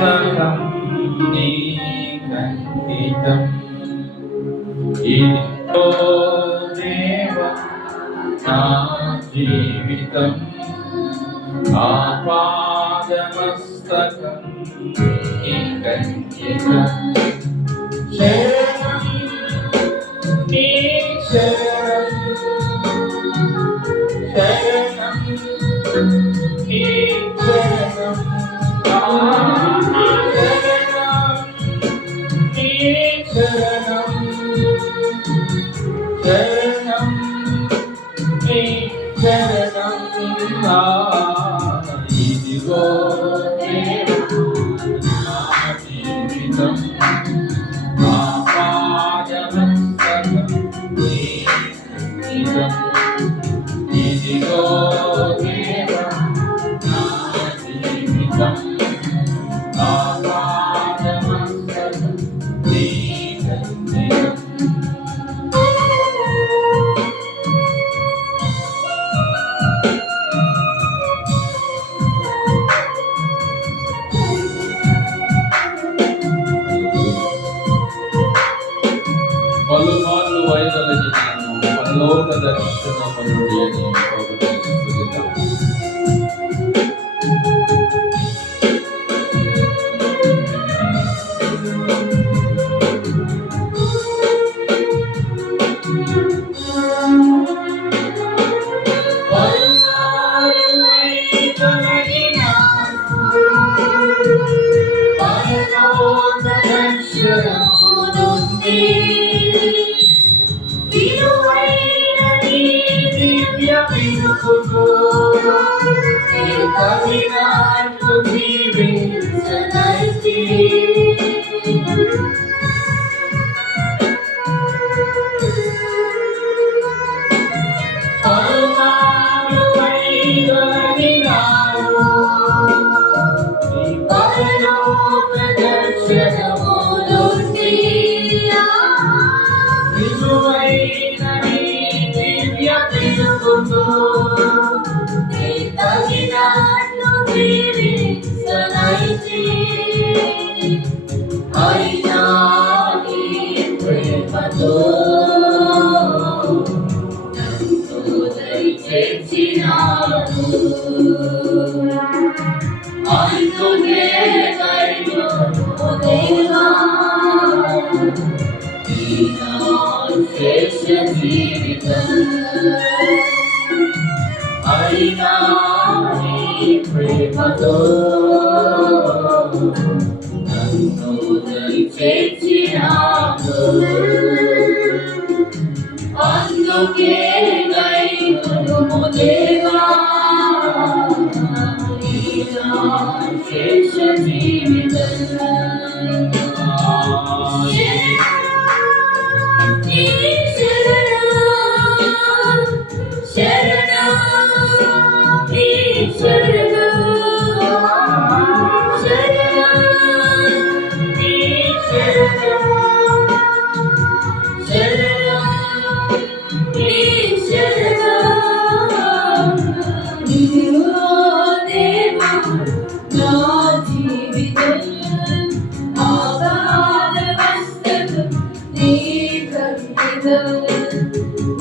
మస్తకం నీకంకితం ఇదిగో దేవా నా జీవితం ఆపాదమస్తకం నీకంకితం శరణం నీ శరణం నీ శరణం శరణం నీ శరణం ఇదిగో నా జీవితం ఆపాదమస్తకం నీకంకితం ఇదిగో దేవా నా జీవితం ఆపాదమస్తకం నీకంకితం పలుమార్లు వైదొలగినాను పరలోక దర్శనమునుడి అని ప్రభుత్వం ప్రేమతో నన్ను దయచేసినావు అందుకే దైవము దేవా శేష జీవితం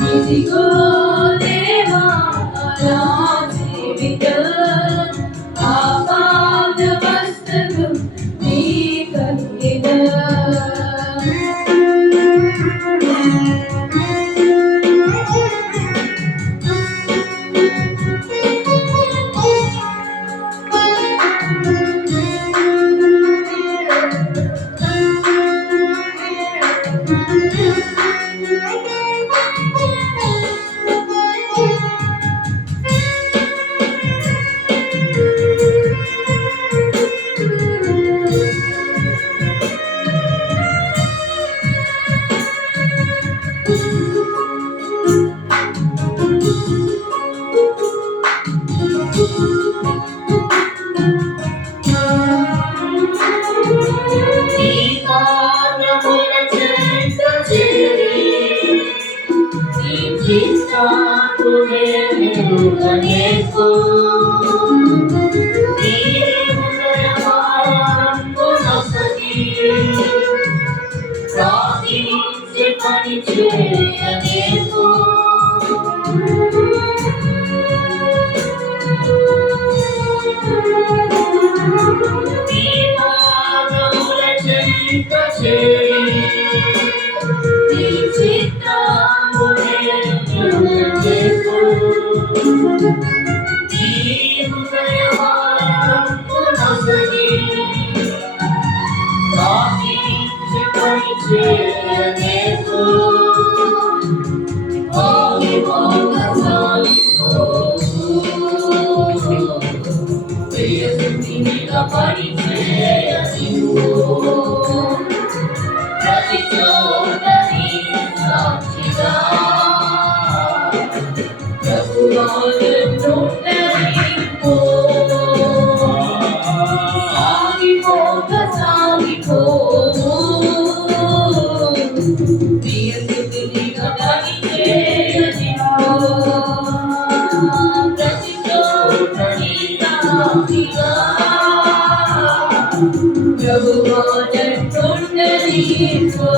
ఇదిగో దేవా నా జీవితం ఆపాదమస్తకం నీకంకితం చేయనేమో నీ పాదముల చెంత చేరి నీ చిత్తమునే నెరవేర్చు. నీ హృదయవారంపు నొసగి సాగించి పని చేయనేమో ఆగిపోక సాగిపో ప్రియసునిగా పని చేయనివ్వు ప్రతి చోట నీ సాక్షిగా ప్రభువాలెన్నుండనివ్వు సాగిపోక సాగిపో ప్రియసునిగా పని చేయనివ్వు ప్రతి చోట నీ సాక్షిగా ప్రభువాలెన్నుండనివ్వు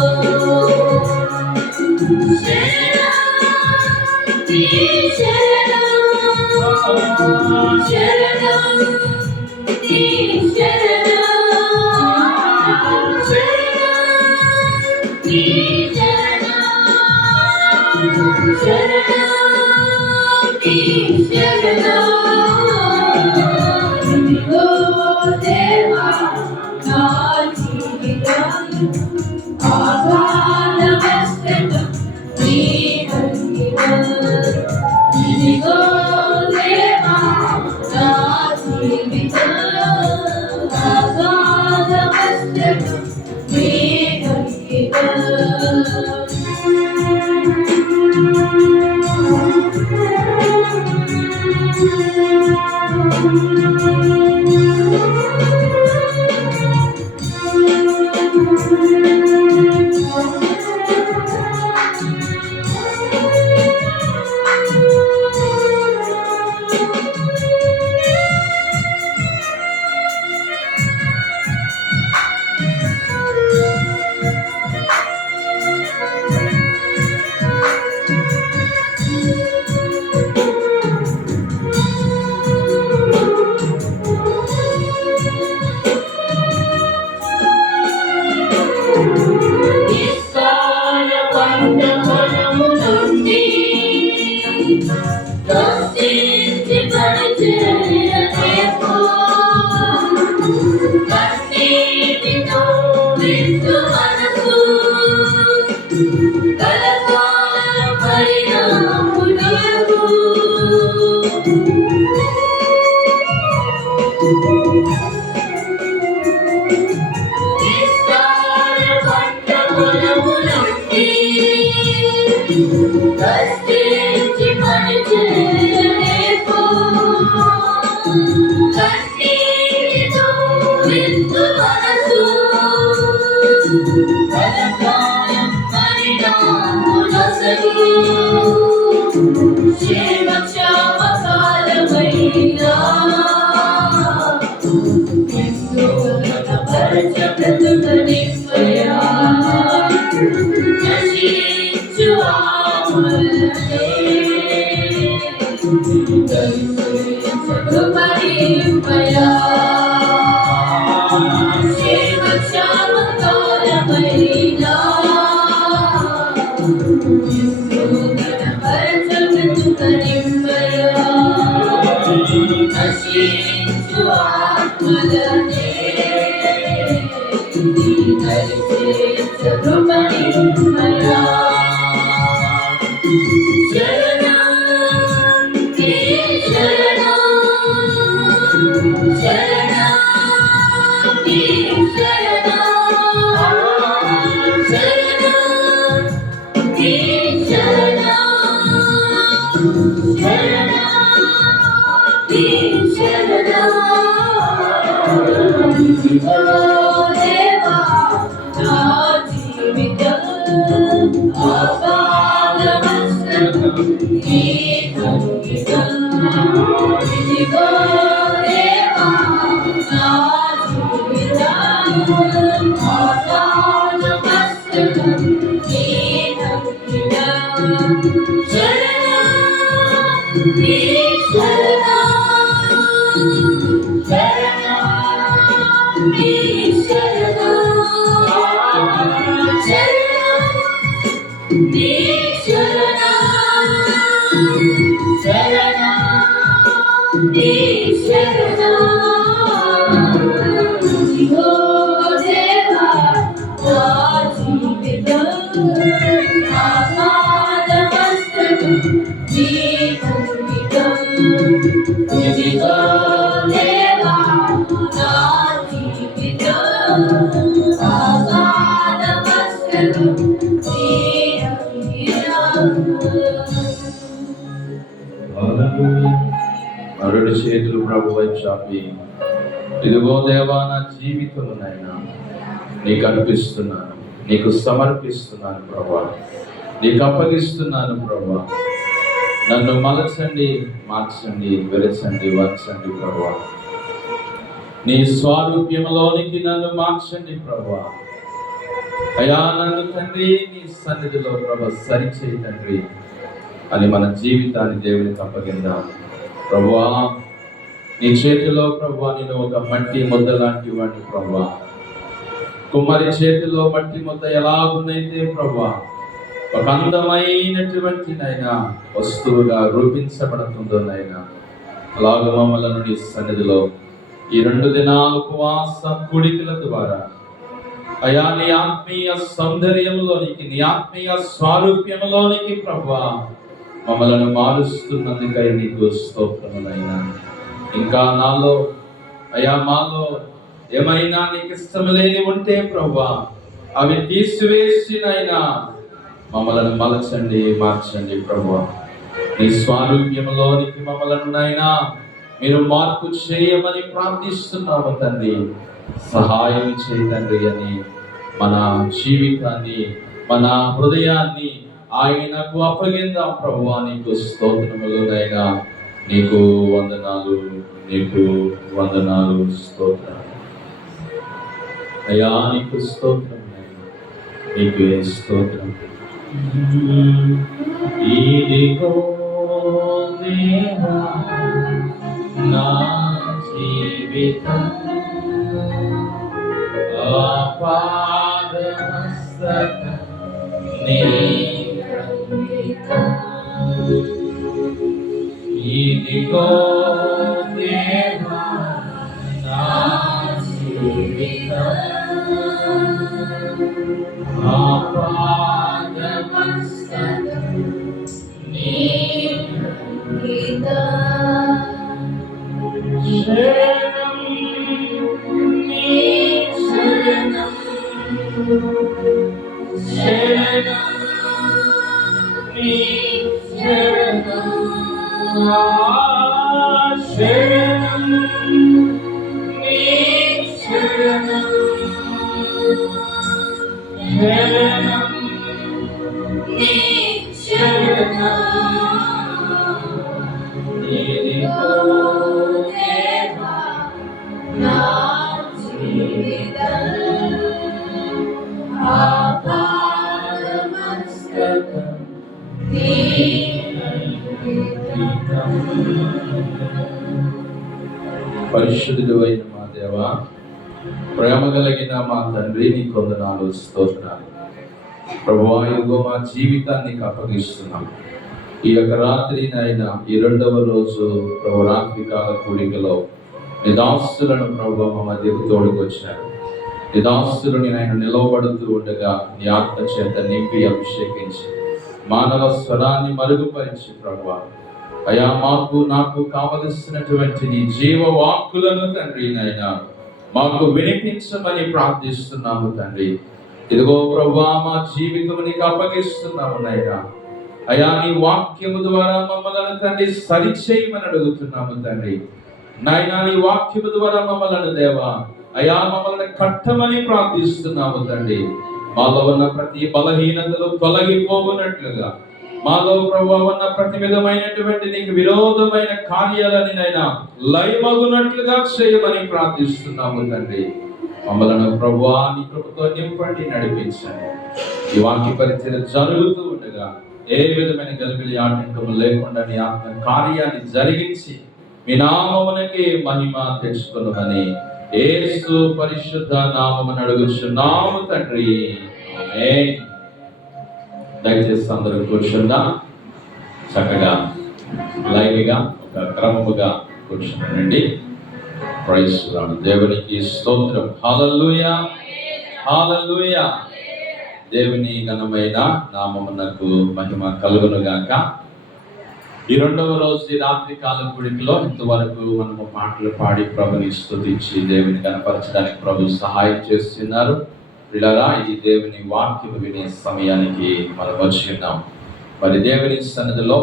Thank you. నీ శరణం నీ శరణం నీ శరణం నీ శరణం ఇదిగో దేవా నా జీవితం ఆపాదమస్తకం నీ అంకితం ఇదిగో దేవా నా జీవితం ఆపాదమస్తకం నీ రెండు చేతులు ప్రభు వైపు చాపి, ఇదిగో దేవా నా జీవితమునైనా నీకు అర్పిస్తున్నాను, నీకు సమర్పిస్తున్నాను ప్రభా, నీకు అప్పగిస్తున్నాను ప్రభా. నన్ను మలచండి, మార్చండి, వెరచండి, వంచండి ప్రభా. నీ స్వారూప్యంలోనికి నన్ను మార్చండి ప్రభా. అయా నన్ను తండ్రి నీ సన్నిధిలో ప్రభా సరిచేయి తండ్రి అని మన జీవితాన్ని దేవునికి అప్పగిందాం. ప్రభువా నీ చేతిలో ప్రభువా నేను ఒక మట్టి ముద్ద లాంటి వాడిని ప్రభువా. కుమ్మరి చేతిలో మట్టి ముద్ద ఎలాగునైతే ప్రభువా ఒక అందమైనటువంటి నైనా వస్తువుగా రూపించబడుతుందో నైనా, అలాగ మమ్మలను నీ సన్నిధిలో ఈ 2 దినాల ఉపవాస కూడికల ద్వారా అయా నీ ఆత్మీయ సౌందర్యంలోనికి, నీ ఆత్మీయ స్వారూప్యంలోనికి ప్రభువా మమ్మలను మారుస్తున్నందుకై నీకు స్తోత్రములైనా. ఇంకా నాలో అయా మాలో ఏమైనా నీకు ఇష్టం లేని ఉంటే ప్రభువా అవి తీసివేసినైనా మమ్మలను మలచండి, మార్చండి ప్రభువా. నీ స్వారూప్యంలోనికి మమ్మలను నైనా మీరు మార్పు చేయమని ప్రార్థిస్తున్నాము తండ్రి. సహాయం చేయండి అని మన జీవితాన్ని, మన హృదయాన్ని ఆయనకు అప్పగిందాం ప్రభువా. నీకు స్తోత్రములునైనా, నీకు వందనాలు, నీకు వందనాలు, స్తోత్రాలు అయ్యా, నీకు స్తోత్రములైనా, నీకు స్తోత్రం. ఇదిగో దేవా నా జీవితం ఆపాదమస్తకం నీ ఇదిగో దేవా నా జీవితం ఆపాదమస్తకం నీ శరణం నీ శరణం శరణం నీ శరణం శరణం నీ శరణం శరణం నీ శరణం ఇదిగో దేవా నా జీవితం ఆపాదమస్తకం నీ పరిశుద్ధుడు అయిన మా దేవా, ప్రేమ కలిగిన మా తండ్రి, నీ కొందనాలు, స్తోత్రాలు ప్రభువా. ఇదిగో మా జీవితాన్ని అప్పగిస్తున్నాం. ఈ యొక్క రాత్రి నాయన, ఈ 2వ రోజు ప్రభు రాత్రి కాల కూడికలో నీ దాసులను ప్రభు మా మధ్యకు తోడుకొచ్చారు. నీ దాసులని ఆయన నిలవబడుతూ ఉండగా నీ ఆత్మ చేత నింపి అభిషేకించి మానవ స్వరాన్ని మరుగుపరిచి ప్రభువా అయా మాకు నాకు కావలసినటువంటి నీ జీవ వాక్కులను తండ్రి నాయన మాకు వినిపించమని ప్రార్థిస్తున్నాము తండ్రి. ఇదిగో ప్రభువా మా జీవితం నీకు అప్పగిస్తున్నాము నాయన. అయా నీ వాక్యము ద్వారా మమ్మలను తండ్రి సరిచేయమని అడుగుతున్నాము తండ్రి నాయన. నీ వాక్యము ద్వారా మమ్మలను దేవా అయా మమ్మల్ని కట్టమని ప్రార్థిస్తున్నాము తండ్రి. మాలో ఉన్న ప్రతి బలహీనతలు తొలగిపోవునట్లుగా, మాలో ప్రభువా ఉన్న ప్రతి విధమైనటువంటి నీకు విరోధమైన కార్యాలని నైనా లయమగునట్లుగా చేయమని ప్రార్థిస్తున్నాము తండ్రి. మమ్మలను ప్రభువా నీ కృపతో నింపండి, నడిపించండి. ఈ వాక్య పరిచయం జరుగుతూ ఉండగా ఏ విధమైన గలిబిలి ఆటంకము లేకుండా నీ ఆత్మ కార్యాన్ని జరిగించి మీ నామమునకి మహిమ తెచ్చుకొనుమని యేసు పరిశుద్ధ నామమున అడుగుచున్నాము తండ్రి. ఆమేన్. దయచేసి అందరూ కూర్చుందాం. చక్కగా లైన్గా ఒక క్రమముగా కూర్చున్నానండి. Praise lord. దేవునికి స్తోత్రం. హల్లెలూయా, హల్లెలూయా. దేవుని ఘనమైన నామమునకు మహిమ కలుగును గాక. ఈ రెండవ రోజు ఈ రాత్రి కాలం గుడిలో ఇంతవరకు మనము పాటలు పాడి ప్రభుని స్తుతించి దేవుని కనపరచడానికి ప్రభు సహాయం చేస్తున్నారు. పిల్లరా, ఈ దేవుని వాక్యం వినే సమయానికి మనం వచ్చి ఉన్నాం. మరి దేవుని సన్నిధిలో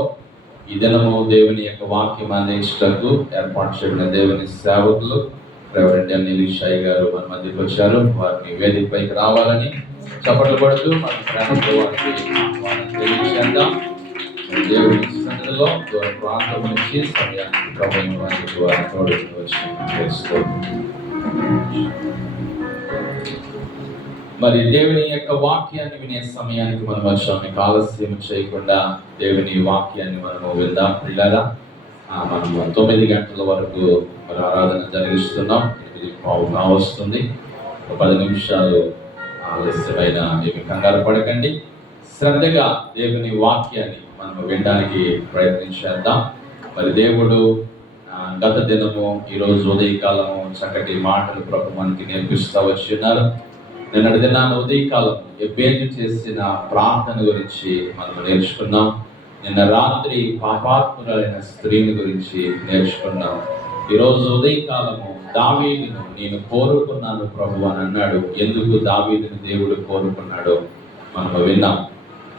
ఈ దినము దేవుని యొక్క వాక్యం అందించటకు ఏర్పాటు చేయబడిన దేవుని సేవకులు రెవరెండ్ ఎలీషాయి గారు మన మధ్యకి వచ్చారు. వారిని వేదికపైకి రావాలని చప్పట్లు పడుతూ మన ప్రేమతో వారికి ఆహ్వానం తెలియజేద్దాం. దేవుని సన్నిధిలో దూర ప్రాంతం నుంచి సమయానికి ప్రభుత్వం వారికి వారి తోడు వచ్చి మరి దేవుని యొక్క వాక్యాన్ని వినే సమయానికి మనం వచ్చాం. మీకు ఆలస్యం చేయకుండా దేవుని వాక్యాన్ని మనము విందాం. పిల్లరా, మనము 9 గంటల వరకు మరి ఆరాధన జరిగిస్తున్నాం. 8:15 వస్తుంది. 10 నిమిషాలు ఆలస్యమైన ఏమి కంగారు పడకండి. శ్రద్ధగా దేవుని వాక్యాన్ని మనం వినడానికి ప్రయత్నించేద్దాం. మరి దేవుడు గత దినము ఈరోజు ఉదయకాలము చక్కటి మాటలు ప్రభు మనకి నేర్పిస్తూ వచ్చిన్నారు. నిన్నటి దినాన ఉదయకాలం ఎబ్బేజు చేసిన ప్రార్థన గురించి మనం నేర్చుకున్నాం. నిన్న రాత్రి పాపాత్మురాలైన స్త్రీని గురించి నేర్చుకున్నాం. ఈరోజు ఉదయకాలము దావీదును నేను కోరుకున్నాను ప్రభు అని అన్నాడు. ఎందుకు దావీదును దేవుడు కోరుకున్నాడో మనం విన్నాం.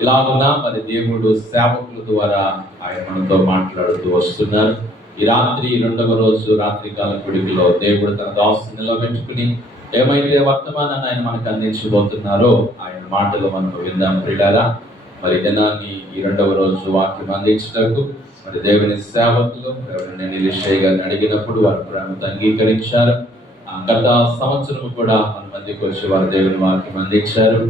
ఇలాగున్నా మరి దేవుడు సేవకుల ద్వారా ఆయన మనతో మాట్లాడుతూ వస్తున్నారు. ఈ రాత్రి రెండవ రోజు రాత్రి కాలం గుడిలో దేవుడు తన దాసుని నిలబెట్టుకుని ఏమైతే వర్తమానాన్ని ఆయన మనకు అందించబోతున్నారో ఆయన మాటలు మనం విందాం. ప్రియులారా, మరి దినాన్ని ఈ రెండవ రోజు వాక్యం అందించటకు మరి దేవుని సేవకులు రెవరెండ్ ఎలీషాయి గారిని అడిగినప్పుడు వారి ప్రేమతో అంగీకరించారు. గత సంవత్సరం కూడా మన మధ్యకి వచ్చి వారు దేవుని వాక్యం అందించారు.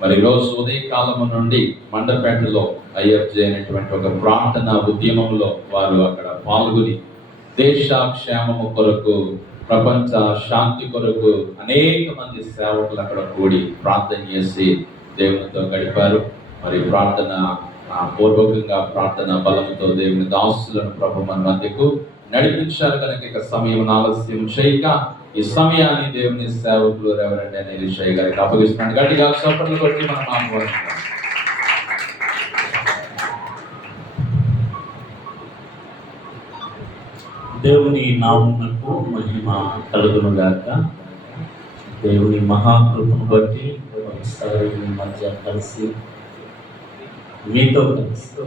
మరి రోజు ఉదయకాలము నుండి మండపేటలో ఐఎఫ్జే అనేటువంటి ఒక ప్రార్థన ఉద్యమంలో వారు అక్కడ పాల్గొని దేశ క్షేమము కొరకు, ప్రపంచ శాంతి కొరకు అనేక మంది సేవకులు అక్కడ కూడి ప్రార్థన చేసి దేవునితో గడిపారు. మరి ప్రార్థన పూర్వకంగా ప్రార్థన బలంతో దేవుని దాసులను ప్రభు మన మధ్యకు నడిపించారు. కనుక ఇక సమయం ఆలస్యం చేయక ఈ సమయాన్ని దేవుని సేవకులు రెవరెండ్ ఎలీషాయి గారికి అప్పగిస్తున్నాడు. గట్టిగా చప్పట్లు కొట్టి మనం ఆహ్వానిస్తాం. దేవుని నామమునకు మహిమ కలుగును గాక. దేవుని మహాకృపను బట్టి ఒకసారి మీ మధ్య కలిసి మీతో కలిసి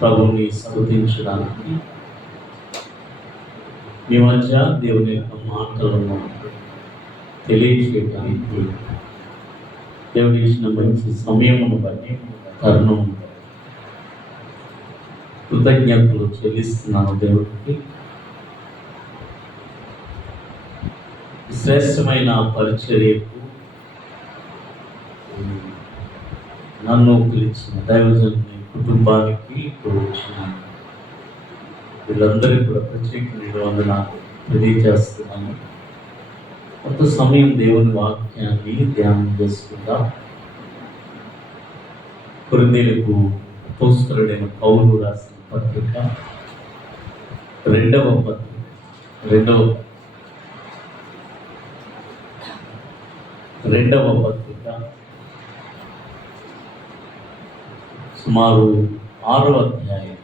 ప్రభుని స్తుతించడానికి మీ మధ్య దేవుని యొక్క మాటలను తెలియజేయడానికి దేవుడు ఇచ్చిన మంచి సమయమును బట్టి తరుణం కృతజ్ఞతలు చెల్లిస్తున్నాను దేవుడికి. శ్రేష్టమైన పరిచర్యకు నన్ను పిలిచిన దైవజనుని కుటుంబానికి ఇప్పుడు వచ్చిన వీళ్ళందరికీ కూడా ప్రత్యేక వందనాలు తెలియజేస్తున్నాను. కొంత సమయం దేవుని వాక్యాన్ని ధ్యానం చేసుకుందాం. కొరింథీయులకు అపోస్తలుడైన పౌలు రాసిన పత్రిక రెండవ పత్రిక సుమారు 6వ అధ్యాయం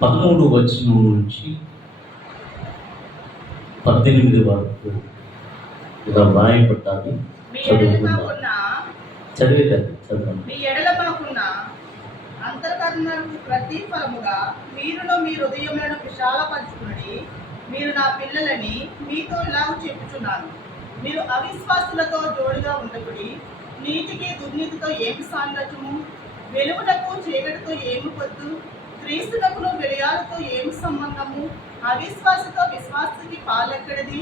13వ వచనం నుంచి 18 వరకు ఇలా రాయబడ్డాలి. మీ ఎడల మాకున్న అంతర్కరణకు ప్రతిఫలముగా మీరును మీ హృదయములను విశాలపరచుకుని మీరు నా పిల్లలని మీతో ఇలాగ చెప్పుచున్నాను. మీరు అవిశ్వాసులతో జోడుగా ఉండకుడి. నీతికి దుర్నీతితో ఏమి సాంగత్యము, వెలుగుటకు చీకటితో ఏమి పొత్తు, క్రీస్తునకును బెలియాలతో ఏమి సంబంధము? అవిశ్వాసతో విశ్వాసకి పాలెక్కడిది?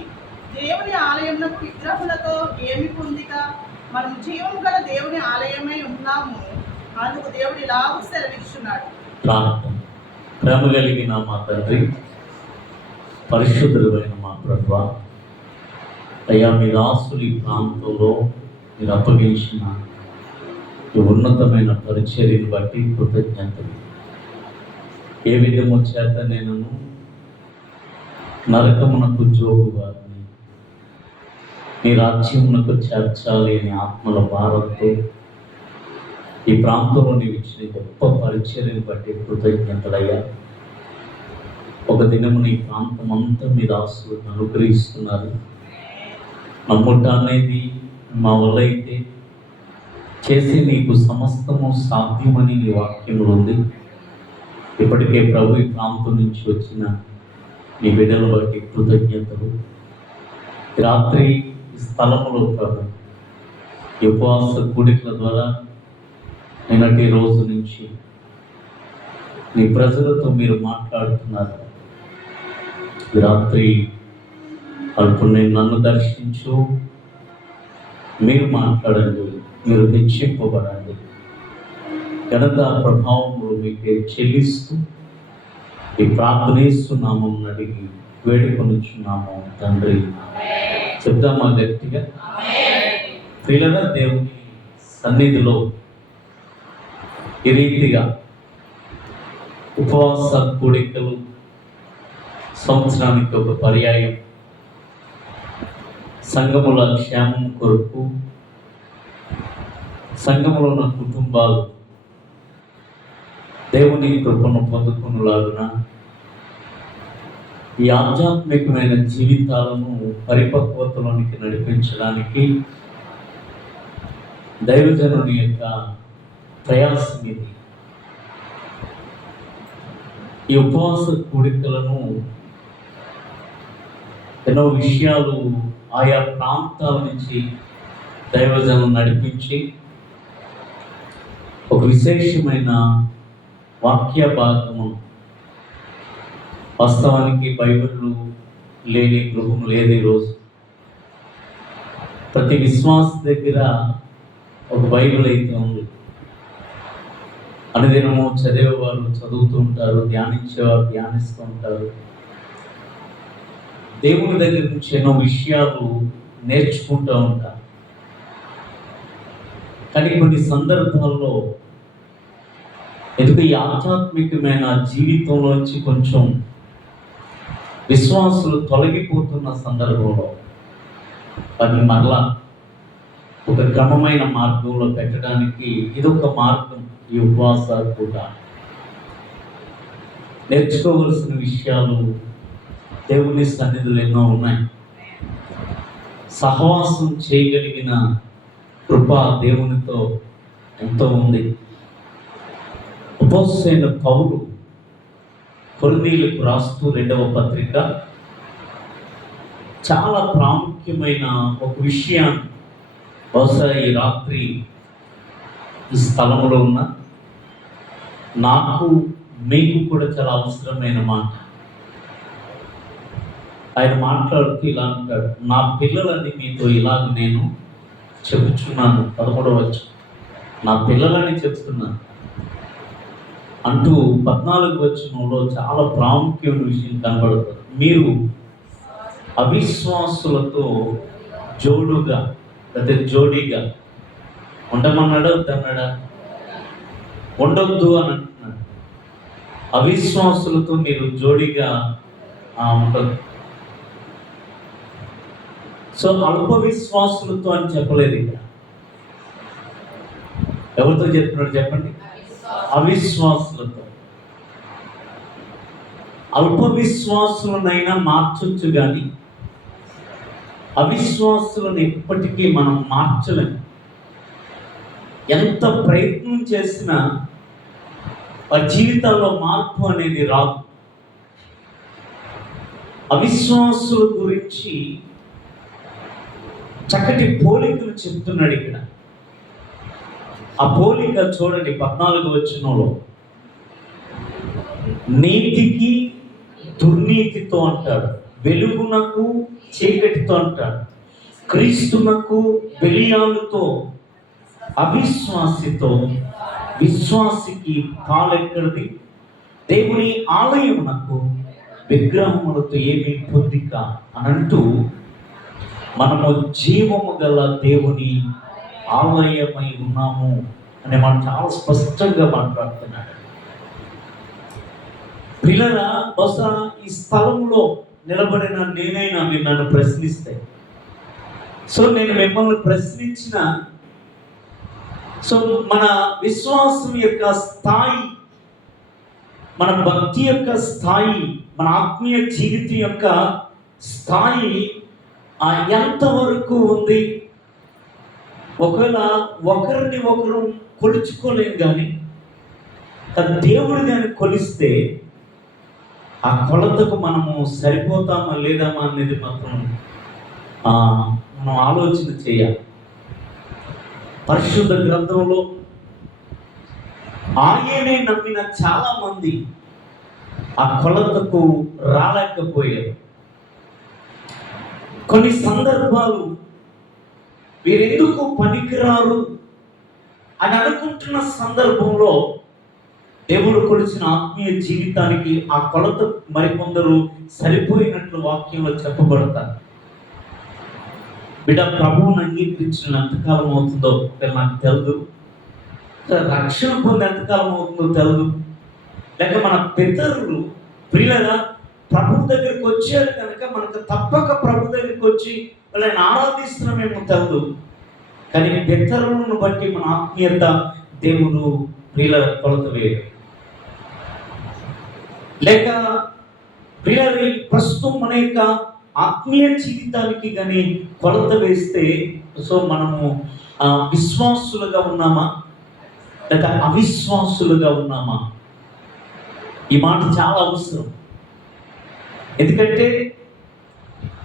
దేవుని ఆలయంలో విగ్రహములతో ఏమి పొందిక? మనం జీవం గల దేవుని ఆలయమై ఉన్నాము. అందుకు దేవుడు ఇలాగూ సెలవిస్తున్నాడు. ప్రార్థన. ప్రేమ కలిగిన మా తండ్రి, పరిశుద్ధుడైన మా ప్రభువా, అయ్యా మీ దాసులు ఈ ప్రాంతంలో మీరు అప్పగించిన ఈ ఉన్నతమైన పరిచర్యను బట్టి కృతజ్ఞతలు. ఏ విధము చేత నేను నరకమునకు జోగు వారిని నీ రాజ్యమునకు చేర్చాలి అనే ఆత్మల భారంతో ఈ ప్రాంతంలో నీవు ఇచ్చిన గొప్ప పరిచర్యను బట్టి కృతజ్ఞతలయ్యా. ఒక దినము నీ ప్రాంతం అంతా మీ దాసులు అనుగ్రహిస్తున్నారు. నమ్ముట అనేది మా వల్ల అయితే చేసి నీకు సమస్తము సాధ్యమని నీ వాక్యములు ఉంది. ఇప్పటికే ప్రభు ఈ ప్రాంతం నుంచి వచ్చిన నీ బిడ్డలు బట్టి కృతజ్ఞతలు. రాత్రి ఈ స్థలములో ప్రభు ఈ ఉపవాస కూడికల ద్వారా నిన్నటి రోజు నుంచి నీ ప్రజలతో మీరు మాట్లాడుతున్నారు. ఈ రాత్రి అల్పుడు నన్ను దర్శించు, మీరు మాట్లాడండి, మీరు హెచ్చింపబడండి. ఘనత ప్రభావములు మీకే చెల్లిస్తూ ఈ ప్రార్థనేస్తున్నాము అడిగి వేడుకొనుచున్నాము తండ్రి. చెప్దామా గట్టిగా? ప్రియులరా, దేవుని సన్నిధిలో ఈ రీతిగా ఉపవాస కూడికలు సంవత్సరానికి ఒక పర్యాయం సంఘముల క్షేమం కొరకు, సంఘములో ఉన్న కుటుంబాలు దేవుని కృపను పొందుకునేలాగున ఈ ఆధ్యాత్మికమైన జీవితాలను పరిపక్వతలోనికి నడిపించడానికి దైవజనుని యొక్క ప్రయాసం ఇది. ఈ ఉపవాస కూడికలను ఎన్నో విషయాలు ఆయా ప్రాంతాల నుంచి దైవజనం నడిపించి ఒక విశేషమైన వాక్య భాగము, వాస్తవానికి బైబిల్ లేని గృహం లేదు. ఈరోజు ప్రతి విశ్వాస దగ్గర ఒక బైబిల్ అయితే ఉంది. అనుదినము చదివేవారు చదువుతూ ఉంటారు, ధ్యానించేవారు ధ్యానిస్తూ ఉంటారు. దేవుని దగ్గర నుంచి ఎన్నో విషయాలు నేర్చుకుంటూ ఉంటారు. కానీ కొన్ని సందర్భాల్లో ఎందుకు ఈ ఆధ్యాత్మికమైన జీవితంలోంచి కొంచెం విశ్వాసులు తొలగిపోతున్న సందర్భంలో వాటిని మరలా ఒక క్రమమైన మార్గంలో పెట్టడానికి ఇదొక మార్గం. ఈ ఉపవాస కూడా నేర్చుకోవలసిన విషయాలు దేవుని సన్నిధులు ఎన్నో ఉన్నాయి. సహవాసం చేయగలిగిన కృప దేవునితో ఎంతో ఉంది. అపోస్తలుడైన పౌలు కొరింథీయులకు రాస్తూ 2వ పత్రిక చాలా ప్రాముఖ్యమైన ఒక విషయాన్ని బహుశా ఈ రాత్రి ఈ స్థలంలో ఉన్న నాకు మీకు కూడా చాలా అవసరమైన మాట. ఆయన మాట్లాడుతూ ఇలా అంటాడు, నా పిల్లలని మీతో ఇలాగ నేను చెబుతున్నాను. 13వ వచనం, నా పిల్లలని చెప్తున్నాను అంటూ 14వ వచనంలో చాలా ప్రాముఖ్యమైన విషయం కనబడుతుంది. మీరు అవిశ్వాసులతో జోడుగా లేదా జోడీగా ఉండమన్నాడా వద్దన్నాడా? ఉండొద్దు అని అంటున్నాడు. అవిశ్వాసులతో మీరు జోడీగా ఉండదు. సో అల్ప విశ్వాసులతో అని చెప్పలేదు ఇక్కడ. ఎవరితో చెప్తున్నాడు చెప్పండి? అవిశ్వాసులతో. అల్ప విశ్వాసులనైనా మార్చొచ్చు కానీ అవిశ్వాసులను ఎప్పటికీ మనం మార్చలేము. ఎంత ప్రయత్నం చేసినా వారి జీవితాల్లో మార్పు అనేది రాదు. అవిశ్వాసుల గురించి చక్కటి పోలికలు చెప్తున్నాడు ఇక్కడ. ఆ పోలిక చూడండి 14వ వచనంలో. నీతికి దుర్నీతితో అంటాడు, వెలుగునకు చీకటితో అంటాడు, క్రీస్తునకు బెలియాలుతో, అవిశ్వాసితో విశ్వాసికి పాలెక్కడిది? దేవుని ఆలయమునకు విగ్రహములతో ఏమీ పొందిక అనంటూ మనము జీవము గల దేవుని ఆలయమై ఉన్నాము అని మనం చాలా స్పష్టంగా మాట్లాడుతున్నాడు. పిల్లల బహుశా ఈ స్థలంలో నిలబడిన నేనైనా మీరు నన్ను ప్రశ్నిస్తే, సో నేను మిమ్మల్ని ప్రశ్నించిన, సో మన విశ్వాసం యొక్క స్థాయి, మన భక్తి యొక్క స్థాయి, మన ఆత్మీయ జీవితం యొక్క స్థాయి ఎంతవరకు ఉంది? ఒకవేళ ఒకరిని ఒకరు కొలుచుకోలేం, కానీ దేవుడు కానీ కొలిస్తే ఆ కొలతకు మనము సరిపోతామా లేదామా అనేది మాత్రం మనం ఆలోచన చేయాలి. పరిశుద్ధ గ్రంథంలో ఆయనే నమ్మిన చాలా మంది ఆ కొలతకు రాలేకపోయారు. కొన్ని సందర్భాలు వీరెందుకు పనికిరారు అని అనుకుంటున్న సందర్భంలో దేవుడు కొలిచిన ఆత్మీయ జీవితానికి ఆ కొలత మరికొందరు సరిపోయినట్లు వాక్యంలో చెప్పబడతారు. బిడ్డ, ప్రభువుని అంగీకరించిన ఎంతకాలం అవుతుందో నాకు తెలియదు, రక్షణ పొంది ఎంతకాలం అవుతుందో తెలియదు, లేక మన పితరులు ప్రియులరా ప్రభు దగ్గరికి వచ్చారు కనుక మనకు తప్పక ప్రభు దగ్గరికి వచ్చి వాళ్ళని ఆరాధిస్తున్నామేమో తెలియదు, కానీ పితరులను బట్టి మన ఆత్మీయత దేవుడు ప్రియుల కొలత వేయడు. లేక ప్రియుల ప్రస్తుతం మన యొక్క ఆత్మీయ జీవితానికి కానీ కొలత వేస్తే, సో మనము విశ్వాసులుగా ఉన్నామా లేక అవిశ్వాసులుగా ఉన్నామా? ఈ మాట చాలా అవసరం. ఎందుకంటే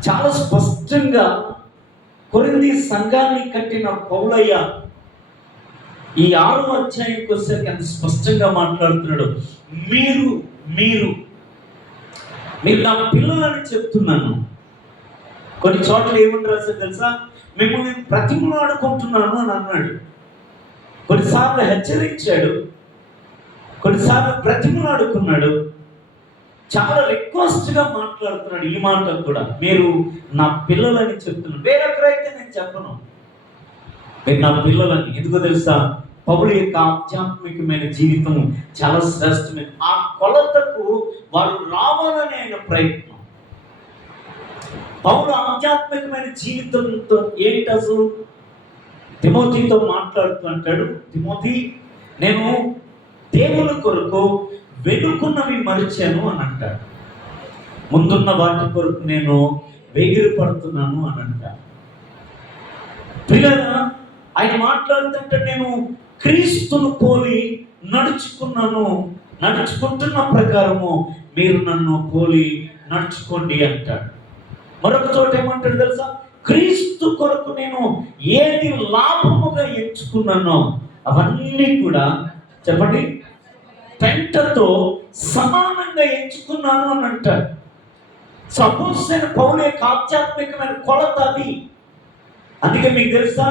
చాలా స్పష్టంగా కొరింథీ సంఘాన్ని కట్టిన పౌలయ్య ఈ 6వ అధ్యాయంకి వచ్చేసరికి ఎంత స్పష్టంగా మాట్లాడుతున్నాడు. మీరు మీరు మీరు నా పిల్లలని చెప్తున్నాను. కొన్ని చోట్ల ఏమంటారు అసలు తెలుసా? మిమ్మల్ని బ్రతిమలాడుకుంటున్నాను అని అన్నాడు. కొన్నిసార్లు హెచ్చరించాడు, కొన్నిసార్లు బ్రతిమలాడుకున్నాడు, చాలా రిక్వెస్ట్గా మాట్లాడుతున్నాడు. ఈ మాట కూడా మీరు నా పిల్లలని చెప్తున్నాను. వేరొకరైతే నేను చెప్పను, మీరు నా పిల్లలని. ఎందుకో తెలుసా? పౌలు యొక్క ఆధ్యాత్మికమైన జీవితం చాలా శ్రేష్టమైన. ఆ కొలతకు వారు రావాలని ఆయన ప్రయత్నం. పౌలు ఆధ్యాత్మికమైన జీవితంతో ఏంటి అసలు? తిమోతితో మాట్లాడుతూ అంటాడు, తిమోతి, నేను దేవుని కొరకు వెనుకున్నవి మరిచాను అని అంటాడు. ముందున్న వాటి కొరకు నేను వేగిరి పడుతున్నాను అని అంటాడు. పిల్లల ఆయన మాట్లాడుతుంటే నేను క్రీస్తును పోలి నడుచుకున్నాను, నడుచుకుంటున్న ప్రకారము మీరు నన్ను పోలి నడుచుకోండి అంటాడు. మరొక చోట ఏమంటాడు తెలుసా? క్రీస్తు కొరకు నేను ఏది లాభముగా ఎంచుకున్నానో అవన్నీ కూడా చెప్పండి పెంటతో సమానంగా ఎంచుకున్నాను అని అంటాడు. సపోజ్ నేను పౌలు యొక్క ఆధ్యాత్మికమైన కొలత అది. అందుకే మీకు తెలుసా,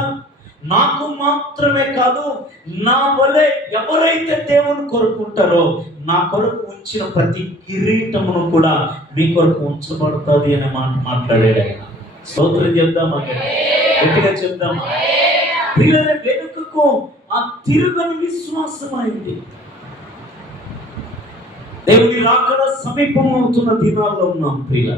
నాకు మాత్రమే కాదు, నా వలె ఎవరైతే దేవుని కొరుకుంటారో నా కొరకు ఉంచిన ప్రతి కిరీటమును కూడా మీ కొరకు ఉంచబడుతుంది అనే మాట మాట్లాడాడు ఆయన. స్తోత్రం చెప్దామా? గట్టిగా చెప్దామా? పిల్లల వెనుకకు ఆ తిరుగని విశ్వాసం అయింది. దేవుని రాకడ సమీపం అవుతున్న దినాల్లో ఉన్నాం ప్రియుల.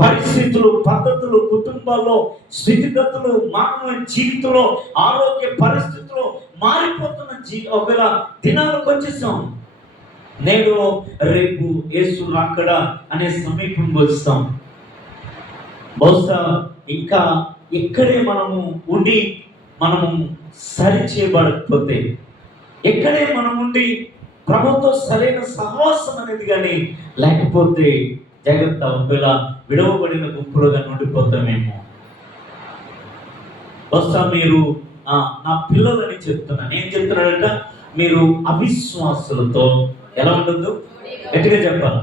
పరిస్థితులు, పద్ధతులు, కుటుంబాల్లో స్థితిగతులు, మానవ జీవితంలో ఆరోగ్య పరిస్థితులు మారిపోతున్న ఒకవేళ దినాలకు వచ్చేసాం. నేడు రేపు యేసు రాకడ అనే సమీపం వస్తాం. బహుశా ఇంకా ఇక్కడే మనము ఉండి మనము సరి చేయబడకపోతే, ఎక్కడే మనం ఉండి ప్రభుతో సరైన సహవాసం అనేది కానీ లేకపోతే జాగ్రత్త, ఒకవేళ విడవబడిన గుంపులుగా ఉండిపోతామేమో. బహుశా మీరు నా పిల్లలని చెప్తున్నాను. ఏం చెప్తున్నాడంట? మీరు అవిశ్వాసులతో ఎలా ఉండొద్దు? గట్టిగా చెప్పాలి.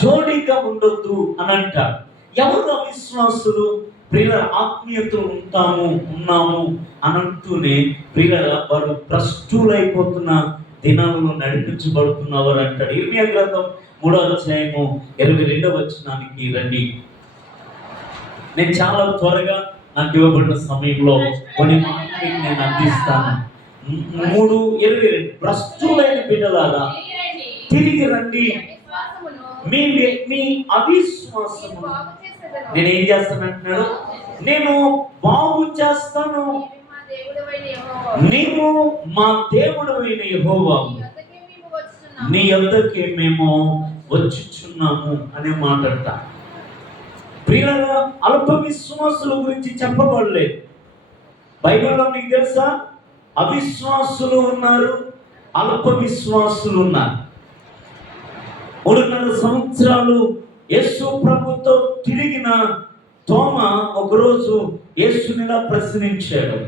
జోడీగా ఉండొద్దు అని అంటారు. ఎవరు అవిశ్వాసులు? ప్రియుల ఆత్మీయతలు ఉన్నాము అని అంటూనే ప్రియుల వారు భ్రష్టులైపోతున్న దినాలను నడిపించబడుతున్నవారు అంటాడు. ఇర్మియా గ్రంథం 3వ అధ్యాయము 22వ వచనానికి రండి. నేను చాలా త్వరగా నాకు ఇవ్వబడిన సమయంలో కొన్ని మాటలు నేను అందిస్తాను. 3:22 భ్రష్టులైన బిడ్డలారా తిరిగి రండి, మీ అవిశ్వాసము నేను ఏం చేస్తానంటున్నాడు? నేను బాగు చేస్తాను, నీవు మా దేవుడవైన యెహోవా నీ యొద్దకే మేము వచ్చుచున్నాము అనే మాట అంట. ప్రియులారా, అల్ప విశ్వాసుల గురించి చెప్పబడలేదు బైబిల్లో. మీకు తెలుసా, అవిశ్వాసులు ఉన్నారు, అల్ప విశ్వాసులు ఉన్నారు. 3.5 సంవత్సరాలు యేసు ప్రభుతో తిరిగిన తోమ ఒకరోజు యేసునిలా ప్రశ్నించాడు,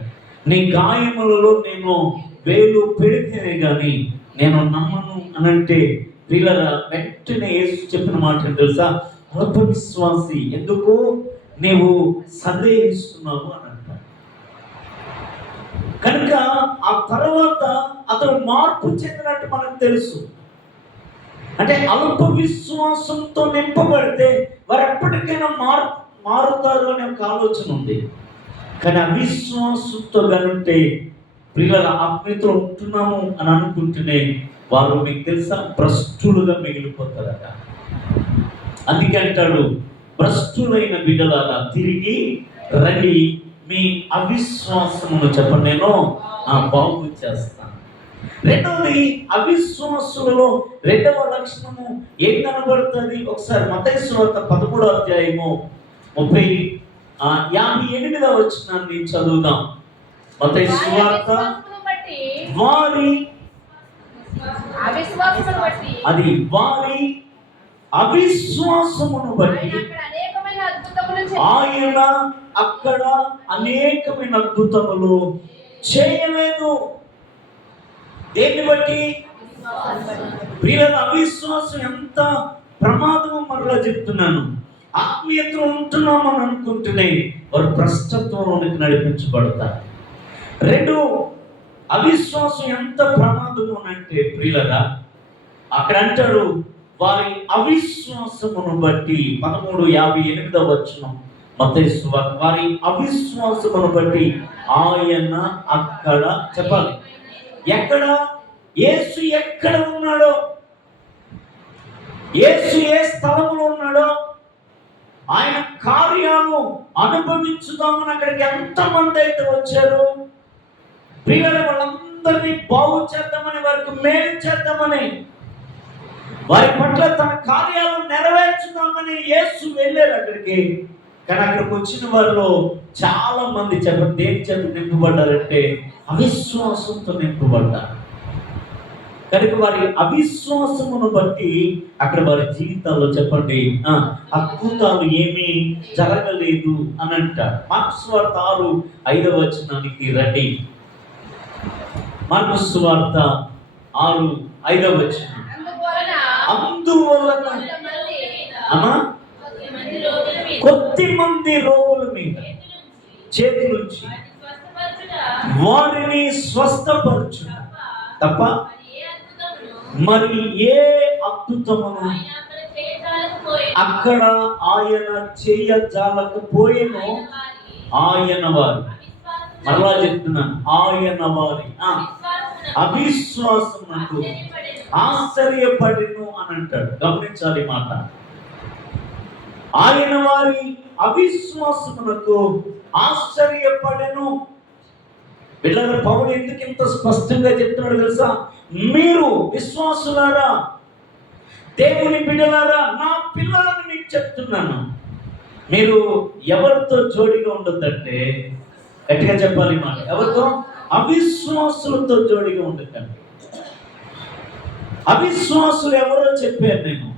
నీ గాయములలో నేను వేలు పెడితేనే గాని నేను నమ్మను అనంటే ప్రియులారా, వెంటనే యేసు చెప్పిన మాట తెలుసా? అల్ప విశ్వాసి, ఎందుకు నీవు సందేహిస్తున్నావు అని అంటాడు. కనుక ఆ తర్వాత అతను మార్పు చెందినట్టు మనకు తెలుసు. అంటే అల్ప విశ్వాసంతో నింపబడితే వారు ఎప్పటికైనా మారుతారు అనే ఒక ఆలోచన ఉంది. కానీ అవిశ్వాసంతో కనుంటే ప్రియుల ఆత్మీయతలో ఉంటున్నాము అని అనుకుంటూనే వారు, మీకు తెలుసా, భ్రష్టులుగా మిగిలిపోతారట. అందుకే అంటాడు, భ్రష్టులైన బిడ్డలారా తిరిగి రండి, మీ అవిశ్వాసమును చెప్పండి, నేను బాగు చేస్తాను. రెండవది, అవిశ్వాసులలో రెండవ లక్షణము ఏం కనబడుతుంది? ఒకసారి మత్తయి సువార్త 13వ అధ్యాయము 58వ వచనాన్ని చదువుదాం. మత్తయి సువార్త వారి అవిశ్వాసమును బట్టి ఆయన అక్కడ అనేకమైన అద్భుతములు చేయలేదు. దేన్ని బట్టి? ప్రియుల అవిశ్వాసం ఎంత ప్రమాదమో మరలా చెప్తున్నాను. ఆత్మీయతలో ఉంటున్నామని అనుకుంటూనే వారు భ్రష్టత్వంలోనికి నడిపించబడతారు. 2, అవిశ్వాసం ఎంత ప్రమాదము అంటే ప్రియులరా, అక్కడ అంటాడు, వారి అవిశ్వాసమును బట్టి 13:58వ వచనం మత్తయి సువార్త, వారి అవిశ్వాసమును బట్టి ఆయన అక్కడ, చెప్పాలి ఎక్కడ? యేసు ఎక్కడ ఉన్నాడో, యేసు ఏ స్థలంలో ఉన్నాడో, ఆయన కార్యాలు అనుభవించుదామని అక్కడికి ఎంతమంది అయితే వచ్చారు ప్రియుల, వాళ్ళందరినీ బాగు చేద్దామని, వారికి మేలు చేద్దామని, వారి పట్ల తన కార్యాలు నెరవేర్చుదామని యేసు వెళ్ళారు అక్కడికి. కానీ అక్కడికి వచ్చిన వారిలో చాలా మంది చెప్పండి దేని చేత నింపబడ్డారంటే అవిశ్వాసంతో నింపబడ్డారు. కనుక వారి అవిశ్వాసమును బట్టి అక్కడ వారి జీవితాల్లో చెప్పండి అద్భుతాలు ఏమీ జరగలేదు అని అంటారు. మార్కు సువార్త 6:5వ వచనానికి రండి. మార్కు సువార్త 6:5వ వచనం. అందువలన కొద్ది మంది రోగుల మీద చేతి నుంచి వారిని స్వస్థపరచు తప్ప మరి ఏ అద్భుతమును అక్కడ ఆయన చేయజాలకపోయేనో ఆయన వారి, మరలా చెప్తున్నాను, ఆయన వారి అవిశ్వాసమునకు ఆశ్చర్యపడిను అని అంటాడు. గమనించాలి మాట. ఆయన వారి అవిశ్వాసమునకు ఆశ్చర్యపడెను. పిల్లల పౌలు ఎందుకు ఇంత స్పష్టంగా చెప్తున్నాడు తెలుసా? మీరు విశ్వాసులారా, దేవుని బిడ్డలారా, నా పిల్లలను మీకు చెప్తున్నాను, మీరు ఎవరితో జోడిగా ఉండొద్దంటే, గట్టిగా చెప్పాలి మాట, ఎవరితో? అవిశ్వాసులతో జోడిగా ఉండకండి. అవిశ్వాసులు ఎవరో చెప్పాను నేను.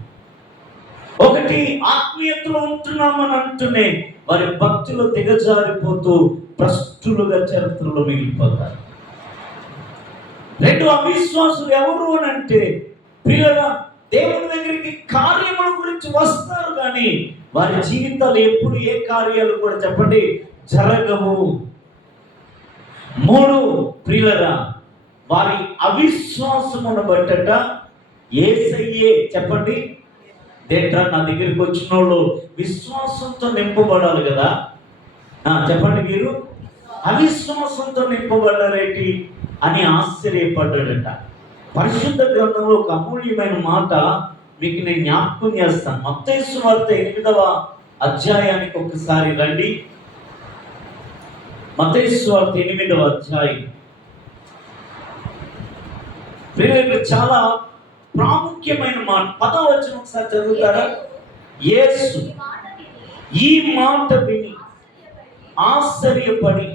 ఒకటి, ఆత్మీయతలో ఉంటున్నామని అంటూనే వారి భక్తులు దిగజారిపోతూ భ్రష్టులుగా చరిత్రలో మిగిలిపోతారు. 2, అవిశ్వాసులు ఎవరు అని అంటే ప్రియులారా, దేవుని దగ్గరికి కార్యముల గురించి వస్తారు కానీ వారి జీవితాలు ఎప్పుడు ఏ కార్యాలు కూడా చెప్పండి జరగవు. 3, ప్రియులారా, వారి అవిశ్వాసమును బట్టట యేసయ్యే చెప్పండి దేంట్రా నా దగ్గరికి వచ్చిన వాళ్ళు విశ్వాసంతో నింపబడాలి కదా. చెప్పండి, మీరు అవిశ్వాసంతో నింపబడ్డారేంటి అని ఆశ్చర్యపడ్డాడట. పరిశుద్ధ గ్రంథంలో ఒక అమూల్యమైన మాట మీకు నేను జ్ఞాపకం చేస్తాను. మత్తయి సువార్త 8వ అధ్యాయానికి ఒకసారి రండి. మత్తయి సువార్త 8వ అధ్యాయం. చాలా ప్రాముఖ్యమైన మాట. 10వ వచనం ఒకసారి చదువుతారా? యేసు ఈ మాట విని ఆశ్చర్యపడి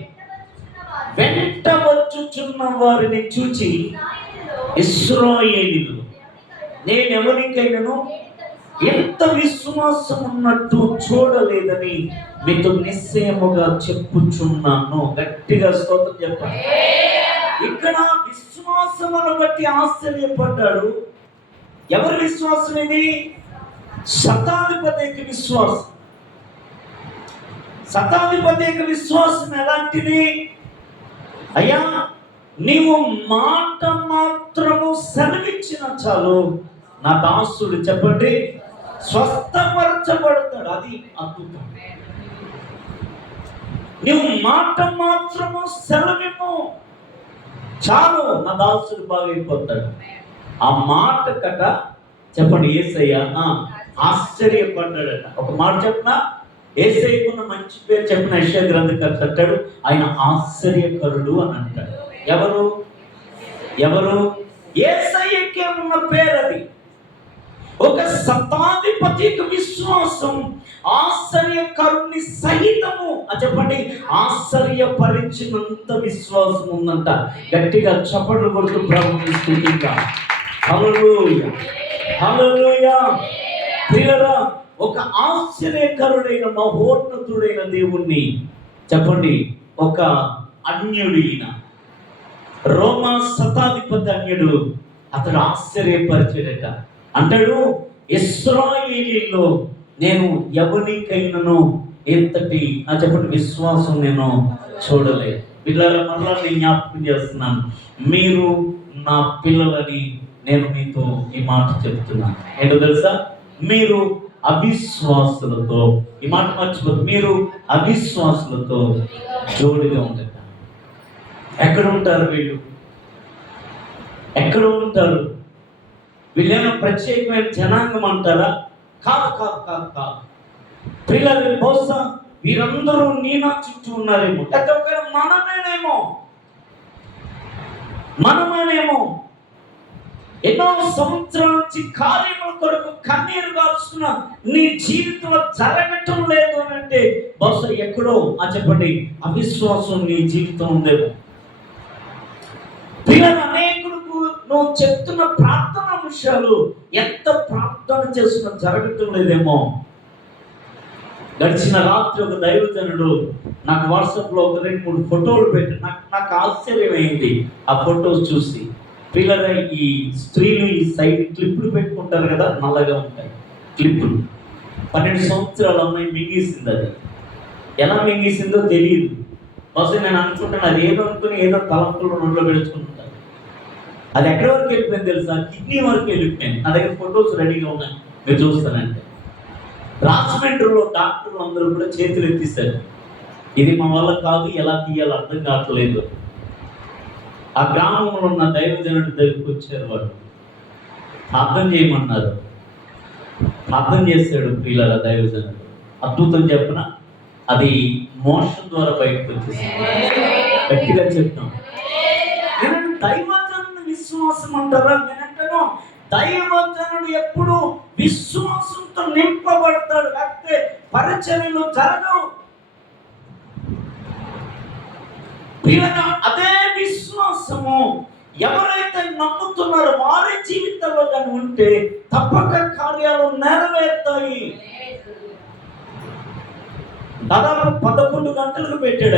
వెంట వచ్చుచున్న వారిని చూచి, ఇశ్రాయేలీయులు, నేనెవరికైనాను ఎంత విశ్వాసం ఉన్నట్టు చూడలేదని మీతో నిశ్చయముగా చెప్పుచున్నాను. గట్టిగా స్తోత్రం చెప్పండి. ఇక్కడ విశ్వాసమును బట్టి ఆశ్చర్యపడ్డాడు. ఎవరి విశ్వాసం ఇది? శతాధిపతి యొక్క విశ్వాసం. శతాధిపతి యొక్క విశ్వాసం ఎలాంటిది? అయ్యా, నీవు మాట మాత్రము సెలవిచ్చిన చాలు నా దాసుడు చెప్పండి స్వస్థపరచబడతాడు. అది అద్భుతం. నీవు మాట మాత్రము సెలవిము చాలు నా దాసుడు బాగైపోతాడు. ఆ మాట కట చెప్పండి యేసయ్య ఆశ్చర్యపడ్డాడట. ఒక మాట చెప్పిన యేసయ్యకున్న మంచి పేరు చెప్పిన యెషయా గ్రంథకర్త అంటాడు, ఆయన ఆశ్చర్యకరుడు అని అంటాడు. ఎవరు యేసయ్యకే ఉన్న పేరు అది. ఒక శతాధిపతి యొక్క విశ్వాసం ఆశ్చర్యకరుణ్ణి సహితము చెప్పండి ఆశ్చర్యపరిచినంత విశ్వాసం ఉందంట. గట్టిగా చప్పట్లు కొడుతూ ప్రభువుని స్తుతిద్దాం. హల్లెలూయా, హల్లెలూయా. ప్రియులారా, ఒక ఆశ్చర్యకరుడైన మహోన్నతుడైన దేవుణ్ణి చెప్పండి ఒక అన్యుడైన రోమా శతాధిపతి అన్యుడు అతడు ఆశ్చర్యపరిచాడట. అంటాడు, ఇశ్రాయేలీయుల్లో నేను ఎవరికైనాను ఎంతటి చెప్పండి విశ్వాసం నేను చూడలేదు. పిల్లల మరలా నేను జ్ఞాపకం చేస్తున్నాను, మీరు నా పిల్లలని నేను మీతో ఈ మాట చెప్తున్నాను. ఏంటో తెలుసా? మీరు అవిశ్వాసులతో, ఈ మాట మర్చిపోదు, మీరు అవిశ్వాసులతో జోడిగా ఉండట. ఎక్కడ ఉంటారు వీళ్ళు? ఎక్కడ ఉంటారు? వీళ్ళేమో ప్రత్యేకమైన జనాంగం అంటారా? కాదు కాదు కాదు కాదు. పిల్లలు బహుశా వీరందరూ నీనా చుట్టూ ఉన్నారేమో, లేకపోతే మనమేనేమో ఎన్నో సంవత్సరాల నుంచి కార్యముల కొరకు కన్నీరు కాల్చుకున్న నీ జీవితంలో జరగటం లేదు అని అంటే బహుశా ఎక్కడో చెప్పండి అవిశ్వాసం నీ జీవితం ఉందేమో. పిల్లలు అనేకులకు నువ్వు చెప్తున్న ప్రార్థన అంశాలు ఎంత ప్రార్థన చేస్తున్నా జరగటం లేదేమో. గడిచిన రాత్రి ఒక దైవజనుడు నాకు వాట్సాప్లో ఒక 2-3 ఫోటోలు పెట్టి నాకు ఆశ్చర్యమైంది ఆ ఫోటోస్ చూసి. పిల్లలు ఈ స్త్రీలు ఈ సైడ్ క్లిప్పులు పెట్టుకుంటారు కదా, నల్లగా ఉంటాయి క్లిప్పులు. 12 సంవత్సరాల అమ్మాయి మింగేసింది. అది ఎలా మింగేసిందో తెలియదు. బహుశా నేను అనుకుంటాను అది ఏదో అనుకుని ఏదో తలంపులు నోట్లో పెడుచుకుంటాను. అది ఎక్కడి వరకు వెళ్ళిపోయింది తెలుసా? కిడ్నీ వరకు వెళ్ళిపోయింది. నా దగ్గర ఫొటోస్ రెడీగా ఉన్నాయి, మీరు చూస్తానంటే. రాజమండ్రిలో డాక్టర్లు అందరూ కూడా చేతులు ఎత్తిస్తారు. ఇది మా వల్ల కాదు, ఎలా తీయాలో అర్థం కావట్లేదు. ఆ గ్రామంలో ఉన్న దైవజనుడి దగ్గరికి వచ్చారు. వాళ్ళు ప్రార్థన చేయమన్నారు. ప్రార్థన చేశాడు. పిల్లల దైవజనుడు అద్భుతం చెప్పిన అది మోషన్ ద్వారా బయటకు వచ్చేసి గట్టిగా చెప్తాం. నేను దైవజనుడు విశ్వాసం అంటారా? నేనంటాను దైవజనుడు ఎప్పుడు విశ్వాసంతో నింపబడతాడు, లేకపోతే పరిచర్యలు జరగవు. అదే విశ్వాసము ఎవరైతే నమ్ముతున్నారో వారి జీవితంలో కానీ ఉంటే తప్పక కార్యాలు నెరవేరుతాయి. దాదాపు 11 గంటలకు పెట్టాడు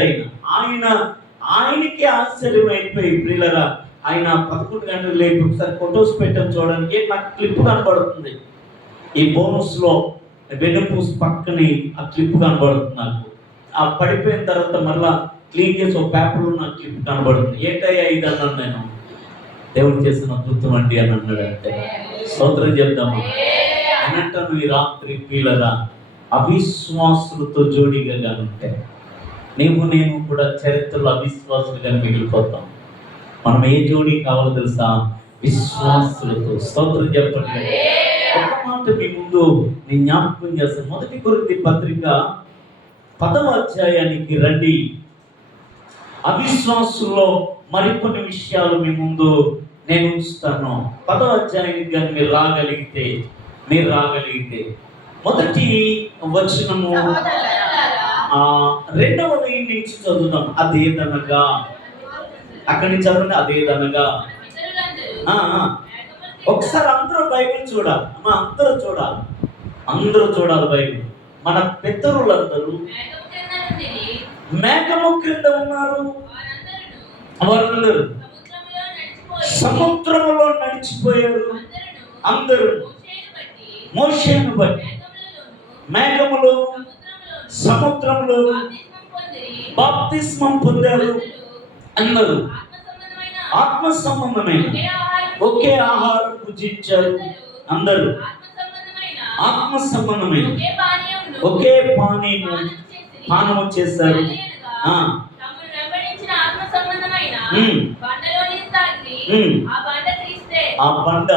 ఆయనకి ఆశ్చర్యం అయిపోయి ప్రియులరా ఆయన 11 గంటలకు లేపి ఒకసారి ఫొటోస్ పెట్టాను చూడడానికి నాకు క్లిప్ కనబడుతుంది. ఈ బోనస్లో వెనుపూస్ పక్కని ఆ క్లిప్ కనబడుతుంది నాకు. ఆ పడిపోయిన తర్వాత మళ్ళా క్లీన్ చేసి ఒక పేపర్లో నాకు క్లిప్ కనబడుతుంది. ఏంటయ్యా ఇది అన్నాను నేను. దేవుడు చేసిన అద్భుతం అండి అని అన్నాడు. అంటే స్తోత్రం చెప్దామా అని అంటాను. ఈ రాత్రి ప్రియులరా, అవిశ్వాసులతో జోడీగా ఉంటే నేను కూడా చరిత్రలో అవిశ్వాసులుగా మిగిలిపోతాం. మనం ఏ జోడీ కావాలో తెలుసా? విశ్వాసులతో. స్తోత్రం చెప్పండి. ఒక మాట మీ ముందు నేను జ్ఞాపకం చేస్తాను. 1 కొరింథీ పత్రిక 10వ అధ్యాయానికి రండి. అవిశ్వాసుల్లో మరికొన్ని విషయాలు మీ ముందు నేను ఉంచుతాను. 10వ అధ్యాయానికి కానీ మీరు రాగలిగితే మొదటి వచనము సహోదరులారా, 2వ లైన్ నుంచి చదువుదాం. అదేదనగా, అక్కడి నుంచి చదవండి. అదేదనగా ఒకసారి అందరూ బైబిల్ చూడాలి. అందరూ చూడాలి బైబిల్. మన పితరులందరూ మేఘము క్రింద ఉన్నారు. వారందరూ సముద్రములో నడిచిపోయారు. అందరూ మోషేను బట్టి మేఘములో సముద్రంలో బాప్తిస్మం పొందారు. అందరూ ఆత్మ సంబంధమైన ఒకే ఆహారం భుజించారు. అందరూ ఆత్మ సంబంధమైన ఒకే పానము చేశారు. ఆ బండ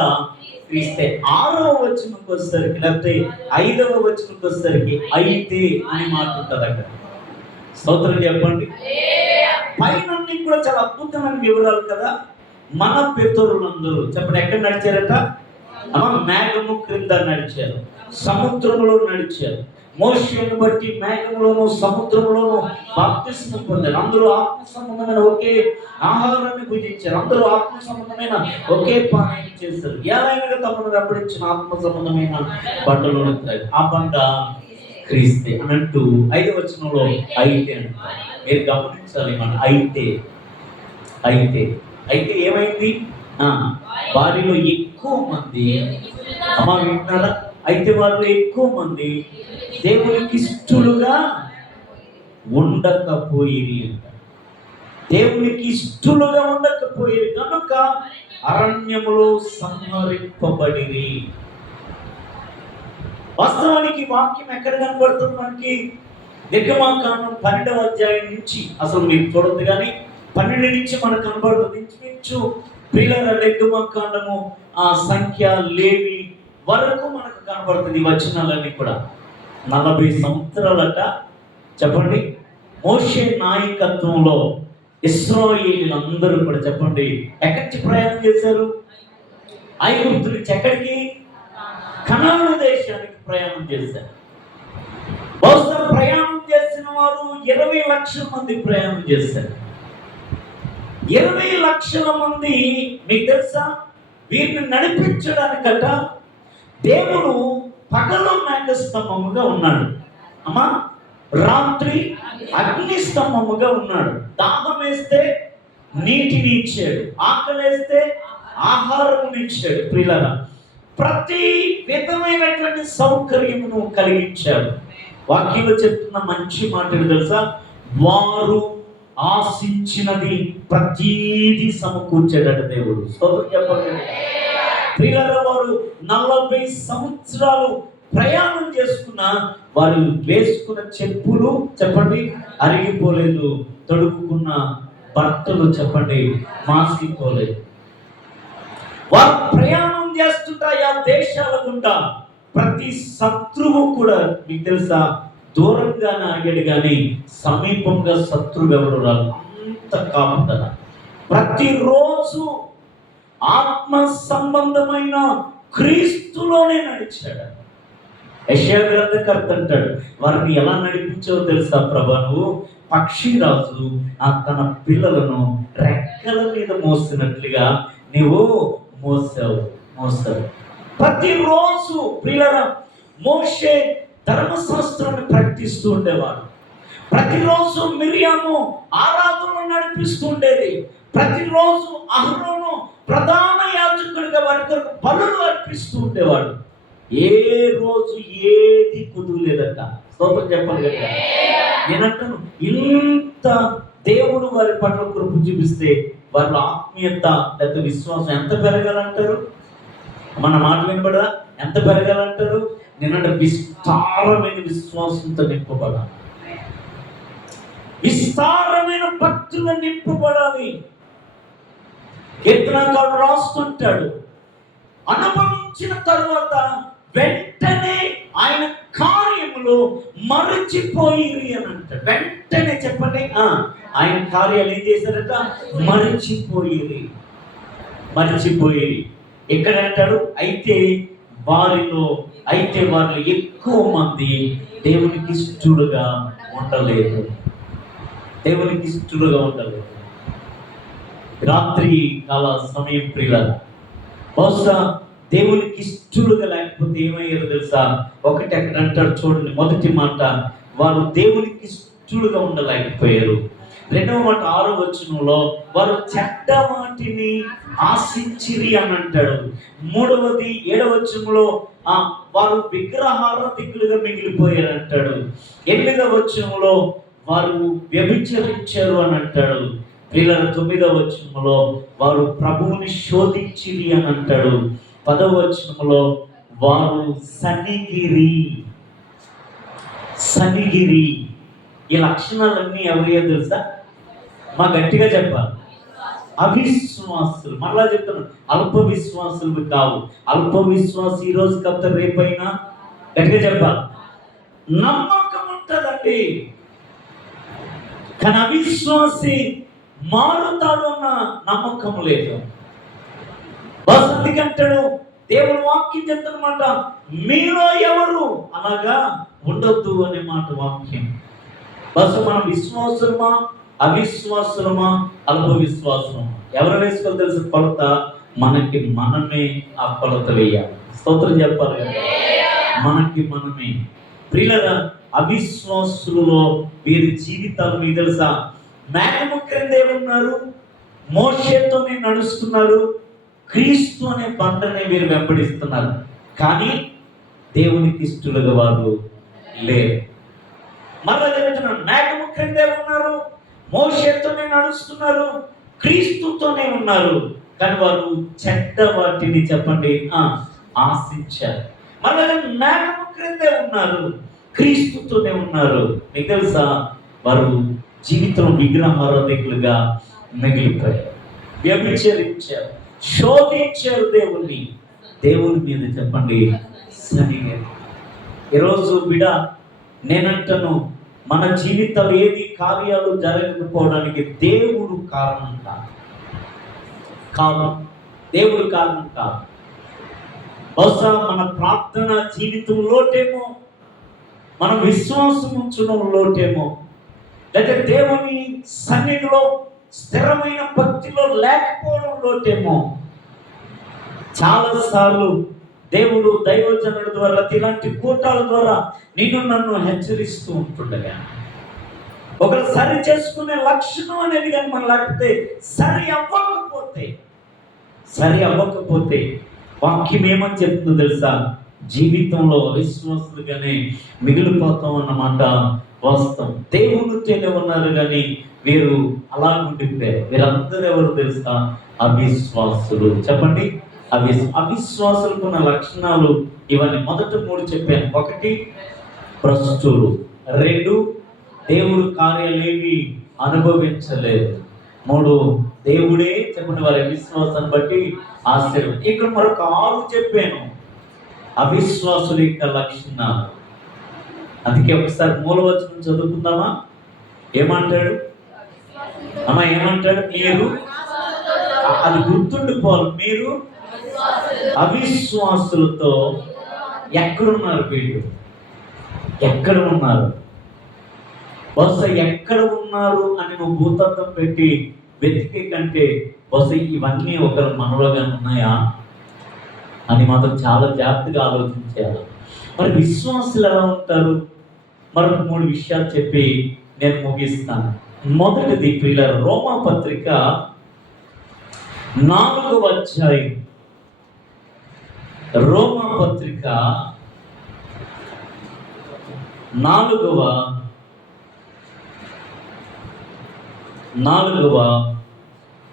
క్రీస్తే. 6వ వచనంకి వచ్చేసరికి లేకపోతే 5వ వచనంకి వచ్చేసరికి అయితే అని మాట ఉంటుంది అక్కడ. స్తోత్రం చెప్పండి. పైన కూడా చాలా అద్భుతమైన వివరాలు కదా. మన పితరులందరూ చెప్పండి ఎక్కడ నడిచారట? మేఘము క్రింద నడిచారు, సముద్రంలో నడిచారు. మోషేను బట్టి మేఘంలోను సముద్రంలోను బాప్తిస్మం పొందారు. అందరూ ఆత్మ సంబంధమైన ఒకే ఆహారాన్ని భుజించారు. అందరూ ఆత్మ సంబంధమైన ఒకే పానీయం చేశారు. ఏలైనా తమను వెంబడించిన ఆత్మ సంబంధమైన బండలో ఉంటారు. ఆ బండ క్రీస్తే అన్నట్టు 5వ వచనంలో అయితే అంటారు. మీరు గమనించాలి. మన అయితే ఏమైంది? వారిలో ఎక్కువ మంది అమ్మా వింటున్నారా? అయితే వారిలో ఎక్కువ మంది దేవునికి ఇష్టలుగా ఉండకపోయిరి అంట. దేవునికి ఇష్టలుగా ఉండకపోయిరి కనుక అరణ్యములో సంహరింపబడిరి. వాస్తవానికి వాక్యం ఎక్కడ కనబడుతుంది మనకి? నిర్గమాకాండం 12వ అధ్యాయం నుంచి అసలు మీరు చూడద్దు కానీ 12 నుంచి మనకు కనబడుతుంది. ఇంచుమించు ప్రియుల నిర్గమాకాండము ఆ సంఖ్య లేవి వరకు మనకు కనబడుతుంది. ఈ వచనాలన్నీ కూడా 40 సంవత్సరాలట. చెప్పండి, మోషే నాయకత్వంలో ఇశ్రాయేలీయులందరూ కూడా చెప్పండి ఎక్కడికి ప్రయాణం చేశారు? ఐగుప్తు నుంచి ఎక్కడికి? కనాను దేశానికి ప్రయాణం చేశారు. బహుశా ప్రయాణం చేసిన వారు 20 లక్షల మంది ప్రయాణం చేశారు. 20 లక్షల మంది. మీకు తెలుసా, వీరిని నడిపించడానికట దేవుడు పగలు మేఘస్తంభముగా ఉన్నాడు. అమ్మా, రాత్రి అగ్ని స్తంభముగా ఉన్నాడు. దాహం వేస్తే నీటిని ఇచ్చాడు, ఆకలేస్తే ఆహారం ఇచ్చాడు. ప్రియులారా, ప్రతి విధమైనటువంటి సౌకర్యమును కలిగించాడు. వాక్యంలో చెప్తున్న మంచి మాటలు తెలుసా? వారు ఆశించినది ప్రతీది సమకూర్చాడట దేవుడు. స్తోత్రం చెప్పండి. ప్రియులారా, వారు 40 సంవత్సరాలు ప్రయాణం చేసుకున్న వారు వేసుకున్న చెప్పులు చెప్పండి అరిగిపోలేదు, తొడుక్కున్న బట్టలు చెప్పండి మాసిపోలేదు. వారు ప్రయాణం చేస్తుంటా ఆ దేశాల గుండా ప్రతి శత్రువు కూడా మీకు తెలుసా దూరంగానే ఆగాడు కానీ సమీపంగా శత్రువు ఎవరు రాదు. అంత కాపుదల. ప్రతిరోజు ఆత్మ సంబంధమైన క్రీస్తులోనే నడిచాడు. యెషయా గ్రంథకర్త అంటాడు, వారిని ఎలా నడిపించావో తెలుసా ప్రభా? నువ్వు పక్షిరాజు తన పిల్లలను రెక్కల మీద మోసినట్లుగా నీవు మోసావు. ప్రతిరోజు ప్రియులారా మోషే ధర్మశాస్త్రాన్ని ప్రకటిస్తూ ఉండేవాడు. ప్రతిరోజు మిరియాము ఆరాధనలు నడిపిస్తూ ఉండేది. ప్రతిరోజు అహరోను ప్రధాన యాజకుడిగా వారి కొరకు బలులు అర్పిస్తూ ఉండేవాడు. ఏ రోజు ఏది కుదులేదట. స్తోత్రం చెప్పాలి కదా. నేనంటాను, ఇంత దేవుడు వారి పట్ల కృప చూపిస్తే వారి ఆత్మీయత లేదా విశ్వాసం ఎంత పెరగాలంటారు? మన మాట వినబడదా? ఎంత పెరగాలంటారు? నేనంటే విస్తారమైన విశ్వాసంతో నింపబడాలి, విస్తారమైన భక్తులు నింపబడాలి. కీర్తనకారుడు రాస్తుంటాడు, అనుభవించిన తరువాత వెంటనే ఆయన కార్యములు మరచిపోయిరి అని అంటాడు. వెంటనే చెప్పండి, ఆయన కార్యాలు ఏం చేశారట? మరచిపోయిరి. ఇక్కడ అంటాడు, అయితే వారిలో ఎక్కువ మంది దేవునికి ఇష్టడుగా ఉండలేదు. రాత్రి కాల సమయం ప్రియులారా, బహుశా దేవునికి ఇష్టడుగా లేకపోతే ఏమయ్యారు తెలుసా? ఒకటి అక్కడ అంటాడు చూడండి, మొదటి మాట, వారు దేవునికి ఇష్టడుగా ఉండలేకపోయారు. రెండవ మాట 6వ వచనంలో వారు చెడ్డ వాటిని ఆశించిరి అని అంటాడు. మూడవది 7వ వచనంలో వారు విగ్రహారాధికులుగా మిగిలిపోయారు అంటాడు. 8వ వచనంలో వారు వ్యభిచరించారు అని అంటాడు. 9వ వచనంలో వారు ప్రభువుని శోధించిరి అని అంటాడు. 10వ వచనంలో వారు సనిగిరి. ఈ లక్షణాలన్నీ ఎవరియో తెలుసా? మా గట్టిగా చెప్పాలి, అవిశ్వాసులు. మళ్ళా చెప్తున్నాను, అల్ప విశ్వాసులు కావు. అల్ప విశ్వాసం ఈ రోజు కాస్త రేపైనా గట్టిగా చెప్పాలి. నమ్మకం ఉంటుందండి, కానీ అవిశ్వాసి మారుతాడు అన్న నమ్మకం లేదు. అందుకంటాడు దేవుడు వాక్యం చెప్తున్నమాట, మీలో ఎవరు అలాగా ఉండొద్దు అనే మాట వాక్యం. మనం విశ్వాసులమా, అవిశ్వాసులమా, అల్ప విశ్వాసమా? ఎవరు వేసుకోవాలి తెలుసు? కొలత మనకి మనమే ఆ కొలత వేయాలి. స్తోత్రం చెప్పాలి కదా. మనమే ప్రియులరా, అవిశ్వాసులలో వీరి జీవితాలు మీకు తెలుసా? మేఘము క్రింద ఏమున్నారు? మోషేతోనే నడుస్తున్నారు, క్రీస్తు అనే బండనే వీరు వెంబడిస్తున్నారు, కానీ దేవునికి ఇష్టలుగా వారు లేరు. మరలా చెబుతున్నాను, మేఘము క్రిందే ఉన్నారు, మోషేతోనే నడుస్తున్నారు, క్రీస్తుతోనే ఉన్నారు, కానీ వారు చెడ్డ వాటిని చెప్పండి ఆశించారు. మరలా మేఘము క్రిందే ఉన్నారు, క్రీస్తుతోనే ఉన్నారు. మీకు తెలుసా, వారు జీవితం విగ్రహారాధికులుగా మిగిలిపోయారు, వ్యభిచరించారు, శోధించారు దేవుని మీద చెప్పండి సరిగా. ఈరోజు బిడ నేనంటాను, మన జీవితాలు ఏది కార్యాలు జరగకపోవడానికి దేవుడు కారణం కాదు. దేవుడు కారణం కాదు. బహుశా మన ప్రార్థన జీవితంలోటేమో, మన విశ్వాసం ఉంచడంలోటేమో, లేదా దేవుని సన్నిధిలో స్థిరమైన భక్తిలో లేకపోవడంలోటేమో చాలాసార్లు దేవుడు దైవజనుల ద్వారా ఇలాంటి కూటాల ద్వారా నిన్ను నన్ను హెచ్చరిస్తూ ఉంటుండగా, ఒకరు సరి చేసుకునే లక్షణం అనేది కానీ మనం లేకపోతే సరి అవ్వకపోతే వాక్యం ఏమని చెప్తుందో తెలుసా? జీవితంలో విశ్వాసులుగానే మిగిలిపోతాం అన్నమాట వాస్తవం. దేవునితోనే ఉన్నారు కానీ వీరు అలా ఉండిపోయారు. వీరందరూ ఎవరు తెలుసా? అవిశ్వాసులు. చెప్పండి, అవిశ్వాసులకు ఉన్న లక్షణాలు ఇవన్నీ. మొదట 3 చెప్పాను. 1 భ్రష్టులు, 2 దేవుడు కార్యాలేమి అనుభవించలేదు, 3 దేవుడే చెప్పండి వారి విశ్వాసాన్ని బట్టి ఆశ్చర్యం. ఇక్కడ మరొక 6 చెప్పాను అవిశ్వాసుల యొక్క లక్షణాలు. అందుకే ఒకసారి మూలవచనం చదువుకుందామా? ఏమంటాడు ఏమంటాడు? మీరు, అది గుర్తుండిపోవాలి, మీరు అవిశ్వాసులతో ఎక్కడున్నారు? వీళ్ళు ఎక్కడ ఉన్నారు? బహుశా ఎక్కడ ఉన్నారు అని నువ్వు భూతత్వం పెట్టి వెతికే కంటే బహుశా ఇవన్నీ ఒకరు మనలోగా ఉన్నాయా అని మాత్రం చాలా జాగ్రత్తగా ఆలోచించాలి. మరి విశ్వాసులు ఎలా ఉంటారు? మరొక 3 విషయాలు చెప్పి నేను ముగిస్తాను. మొదటిది ప్రియులారా, రోమా పత్రిక 4వ అధ్యాయం రోమా పత్రిక 4వ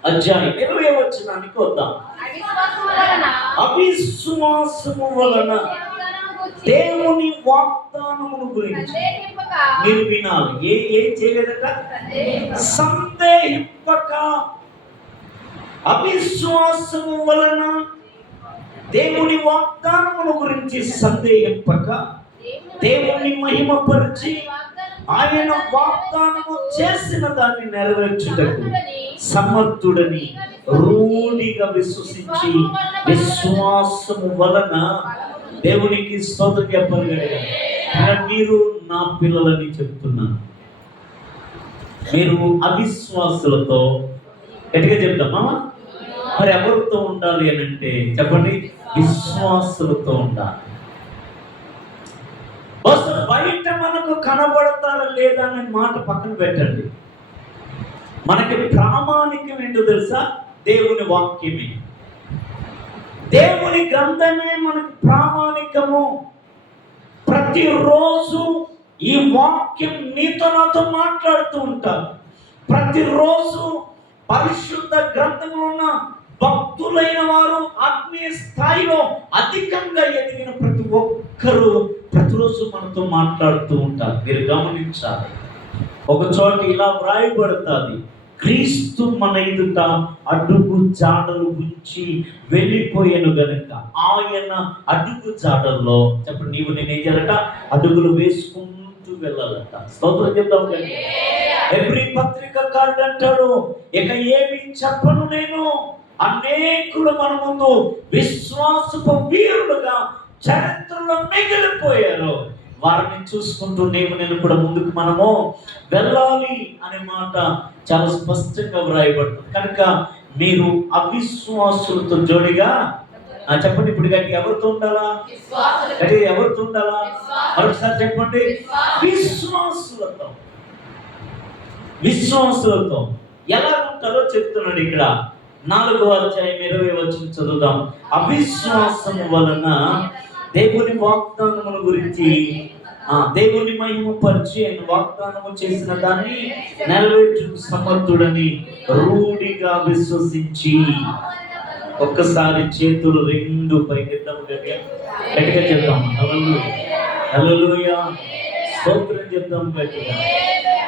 అధ్యాయం 20వ వచనానికి వద్దాం. అవిశ్వాసము వలన దేవుని వాగ్దానమును గురించి మీరు వినాలి. ఏం చేయలేదట? సందేహింపక. అవిశ్వాసము వలన దేవుని వాగ్దానమును గురించి సందేహింపక దేవుని మహిమపరిచి ఆయన వాగ్దానము చేసిన దాన్ని నెరవేర్చుటకు సమర్థుడని రూఢిగా విశ్వసించి విశ్వాసము వలన దేవునికి స్తోత్రం చెప్పగలిగారు. మీరు నా పిల్లలని చెప్తున్నాను. మీరు అవిశ్వాసులతో గట్టిగా చెప్తామా? మరి ఎవరితో ఉండాలి అని అంటే చెప్పండి, విశ్వాసులతో ఉండాలి. బయట మనకు కనబడతారా లేదా అనే మాట పక్కన పెట్టండి. మనకి ప్రామాణికం ఏంటో తెలుసా? దేవుని వాక్యమే, దేవుని గ్రంథమే మనకు ప్రామాణికము. ప్రతిరోజు ఈ వాక్యం నీతో నాతో మాట్లాడుతూ ఉంటారు. ప్రతిరోజు పరిశుద్ధ గ్రంథంలో ఉన్న భక్తులైన వారు ఆత్మీయ స్థాయిలో అధికంగా ఎదిగిన ప్రతి ఒక్కరూ ప్రతిరోజు మనతో మాట్లాడుతూ ఉంటారు. మీరు గమనించాలి. ఒక చోట ఇలా వ్రాయబడుతుంది, క్రీస్తు మన ఎదుట అడుగు జాడలు ఉంచి వెళ్ళిపోయాను గనుక ఆయన అడుగు జాడల్లో చెప్పండి నీవు నేనేం చేయాలట? అడుగులు వేసుకుంటూ వెళ్ళాలట. స్తోత్రం చెప్తాం. ఎవ్రీ పత్రికారుడు అంటాడు, ఇక ఏమి చెప్పను నేను. అనేకులు మన ముందు విశ్వాసపు వీరులుగా చరిత్రలో మిగిలిపోయారు. వారిని చూసుకుంటూ నేను కూడా ముందుకు మనము వెళ్ళాలి అనే మాట చాలా స్పష్టంగా వ్రాయబడుతుంది. కనుక మీరు అవిశ్వాసులతో జోడిగా చెప్పండి. ఇప్పుడు గట్టి ఎవరితో ఉండాలా? గట్టి ఎవరితో ఉండాలా? మరొకసారి చెప్పండి. విశ్వాసులతో ఎలా ఉంటారో చెప్తున్నాడు ఇక్కడ. 4వ అధ్యాయం 20వ వచనం చదువుదాం. అవిశ్వాసము వలన దేవుని వాగ్దానముల గురించి దేవుని మహిమపరిచి ఆయన వాగ్దానము చేసిన దాన్ని నెరవేర్చు సమర్థుడని రూఢిగా విశ్వసించి. ఒక్కసారి చేతులు రెండు పైకెత్తాం, గట్టిగా చెప్తాం హల్లెలూయా, స్తోత్రం చెప్తాం గట్టిగా.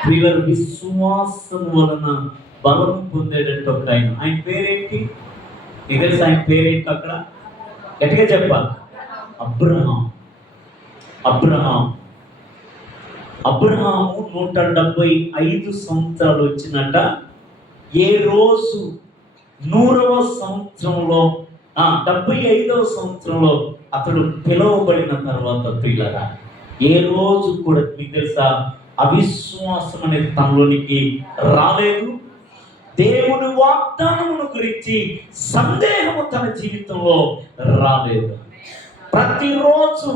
వీళ్ళ విశ్వాసం వలన బలం పొందేటట్టు ఒక ఆయన పేరేంటి? నీకు తెలుసు ఆయన పేరేంటి? అక్కడ గట్టిగా చెప్పాలి. అబ్రహాము 175 సంవత్సరాలు వచ్చినట్ట. ఏ రోజు 100వ సంవత్సరంలో 75వ సంవత్సరంలో అతడు పిలువబడిన తర్వాత పిల్లరా ఏ రోజు కూడా మీకు తెలుసా అవిశ్వాసం అనేది తనలోనికి రాలేదు. దేవుని వాగ్దానమును గురించి సందేహము తన జీవితంలో రాలేదు. ప్రతిరోజు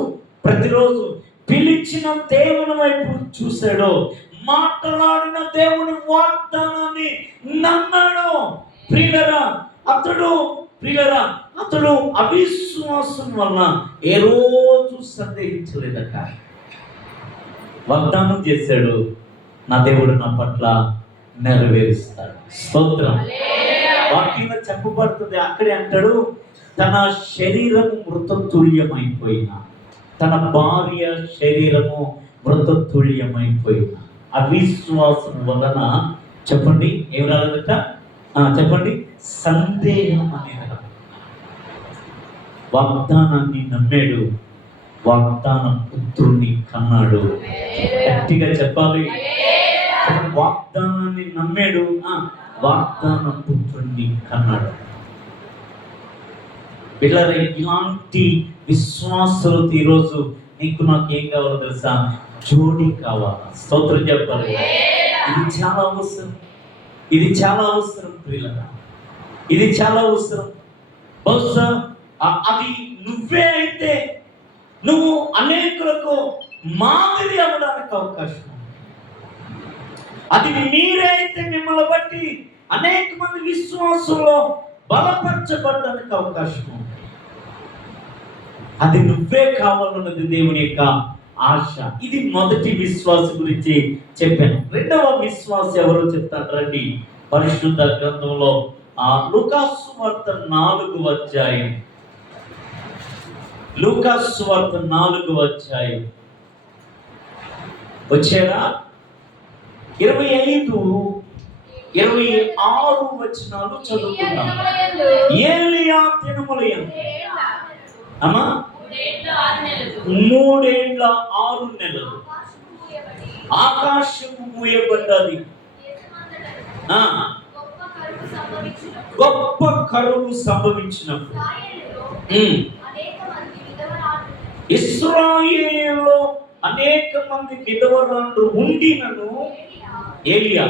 పిలిచిన దేవుని వైపు చూశాడు, మాట్లాడిన దేవుని వాగ్దానాన్ని నమ్మాడు. ప్రియులరా అతడు అవిశ్వాసం వలన ఏ రోజు సందేహించలేదట. వాగ్దానం చేశాడు, నా దేవుడు నా పట్ల నెరవేరుస్తాడు. స్తోత్రం. వాక్యంలో చెప్పబడుతుంది, అక్కడే అంటాడు, తన శరీరము మృతతుల్యమైపోయిన, తన భార్య శరీరము మృతతుల్యమైపోయిన అవిశ్వాసం వలన చెప్పండి ఏం రాలేదట? చెప్పండి, సందేహం అనేది. వాగ్దానాన్ని నమ్మాడు, వాగ్దాన పుత్రుణ్ణి కన్నాడు. గట్టిగా చెప్పాలి. వాగ్దానాన్ని నమ్మాడు, వాగ్దాన పుత్రుణ్ణి కన్నాడు. పిల్లలు, ఇలాంటి విశ్వాసులతో ఈరోజు నీకు నాకు ఏం కావాలో తెలుసా? జోడి కావాలా? స్తోత్రం చెప్పాలి. ఇది చాలా అవసరం ప్రియులరా, ఇది చాలా అవసరం. బహుశా అది నువ్వే అయితే నువ్వు అనేకులకు మాదిరి అవ్వడానికి అవకాశం. అది మీరే అయితే మిమ్మల్ని బట్టి అనేక మంది విశ్వాసంలో బలపరచబడడానికి అవకాశం ఉంది. అది నువ్వే కావాలన్నది దేవుని యొక్క ఆశ. ఇది మొదటి విశ్వాస గురించి చెప్పాను. రెండవ విశ్వాస ఎవరో చెప్తాను రండి. పరిశుద్ధ గ్రంథంలో లూకాసు సువార్త 4వ అధ్యాయం, లూకాసు సువార్త 4వ అధ్యాయం వచ్చారా? 25, 26 వచనాలు చదువుకుందాం. ఏలియా దినములయందు అమ్మా 3 ఏళ్ల 6 నెలలు ఆకాశము మూయబడ్డది. గొప్ప కరువు సంభవించినప్పుడు ఇశ్రాయేలులో అనేక మంది విధవరాండ్రు ఉండినను ఏలియా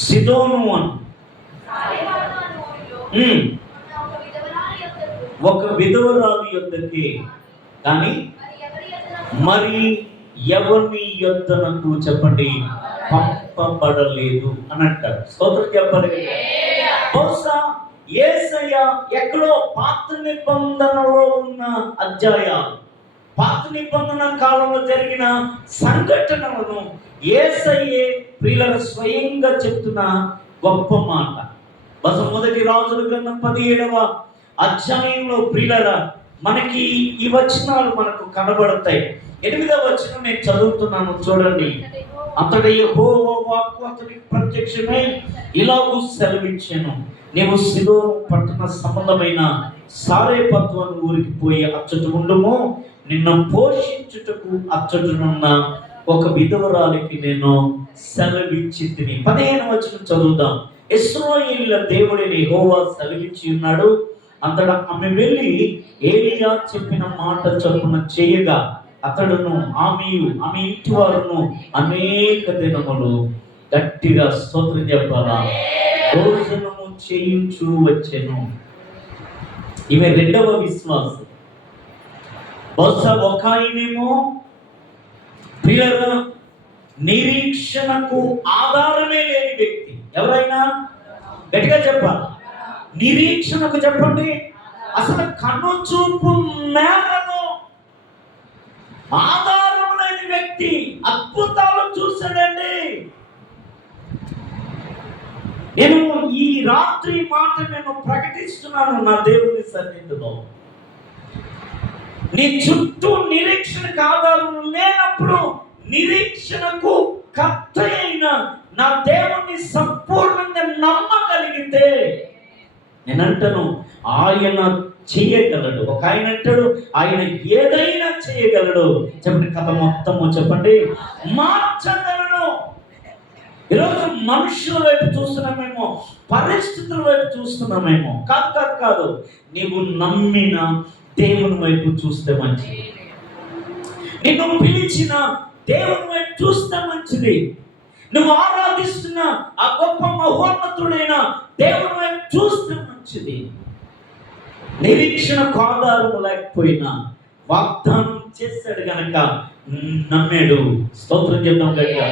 సిదోను అను ఒక విధవరాలు యొద్దకి కానీ మరి ఎవరి యొద్దనకు చెప్పండి పంపబడలేదు అని అంటారు. స్తోత్రం చెప్పాలి. బహుశా యేసయ్య ఎక్కడో పాత నిబంధనలో ఉన్న అధ్యాయాలు, పాత నిబంధన కాలంలో జరిగిన సంఘటనలను యేసయ్యే ప్రియుల స్వయంగా చెప్తున్న గొప్ప మాట. బహుశా మొదటి రాజుల గ్రంథం 17వ అధ్యాయంలో ప్రియుల మనకి ఈ వచనాలు మనకు కనబడతాయి. 8వ వచనం నేను చదువుతున్నాను, చూడండి. అంతట యెహోవా వాక్కు అతనికి ప్రత్యక్షమై ఇలాగూ సెలవిచ్చాను, నీవు సిదోను పట్టణ సంబంధమైన సారేపతు అను ఊరికి పోయి అచ్చట ఉండుము, నిన్ను పోషించుటకు అచ్చటనున్న ఒక విధవరాలికి నేను సెలవిచ్చి తిని. 15వ వచనం చదువుదాం. ఇశ్రాయేలుల దేవుడైన యెహోవా సెలవిచ్చి ఉన్నాడు, అంతటా ఆమె వెళ్ళి ఏలియా చెప్పిన మాట చొప్పున చేయగా అతడును ఆమె ఇంటి వారును అనేక దినములు గట్టిగా స్తోత్రం చెప్పాలా భోజనము చేయించు వచ్చెను. ఈమె రెండవ విశ్వాసం. బహుశా ఒక ఆయనేమో ప్రియుల నిరీక్షణకు ఆధారమే లేని వ్యక్తి. ఎవరైనా గట్టిగా చెప్పాలి. నిరీక్షణకు చెప్పండి. అసలు కన్ను చూపు మేరను ఆధారం లేని వ్యక్తి అద్భుతాలు చూశాడండి. నేను ఈ రాత్రి మాట నేను ప్రకటిస్తున్నాను నా దేవుని సన్నిధిలో. నీ చుట్టూ నిరీక్షణకు ఆధారం లేనప్పుడు నిరీక్షణకు కర్త అయిన నా దేవుని సంపూర్ణంగా నమ్మగలిగితే నేనంటాను ఆయన చేయగలడు. ఒక ఆయన అంటాడు ఆయన ఏదైనా చేయగలడు. చెప్పండి, కథ మొత్తము చెప్పండి, మార్చగలడు. ఈరోజు మనుషుల వైపు చూస్తున్నామేమో, పరిస్థితుల వైపు చూస్తున్నామేమో. కాదు, నీవు నమ్మిన దేవుని వైపు చూస్తే మంచిది. నిన్ను పిలిచిన దేవుని వైపు చూస్తే మంచిది. నువ్వు ఆరాధిస్తున్న ఆ గొప్ప మహోన్నతుడైన దేవుని వైపు చూస్తే మంచిది. నిరీక్షణకు ఆధారం లేకపోయినా వాగ్దానం చేశాడు గనక నమ్మాడు. స్తోత్రం చెప్తాం గట్టిగా.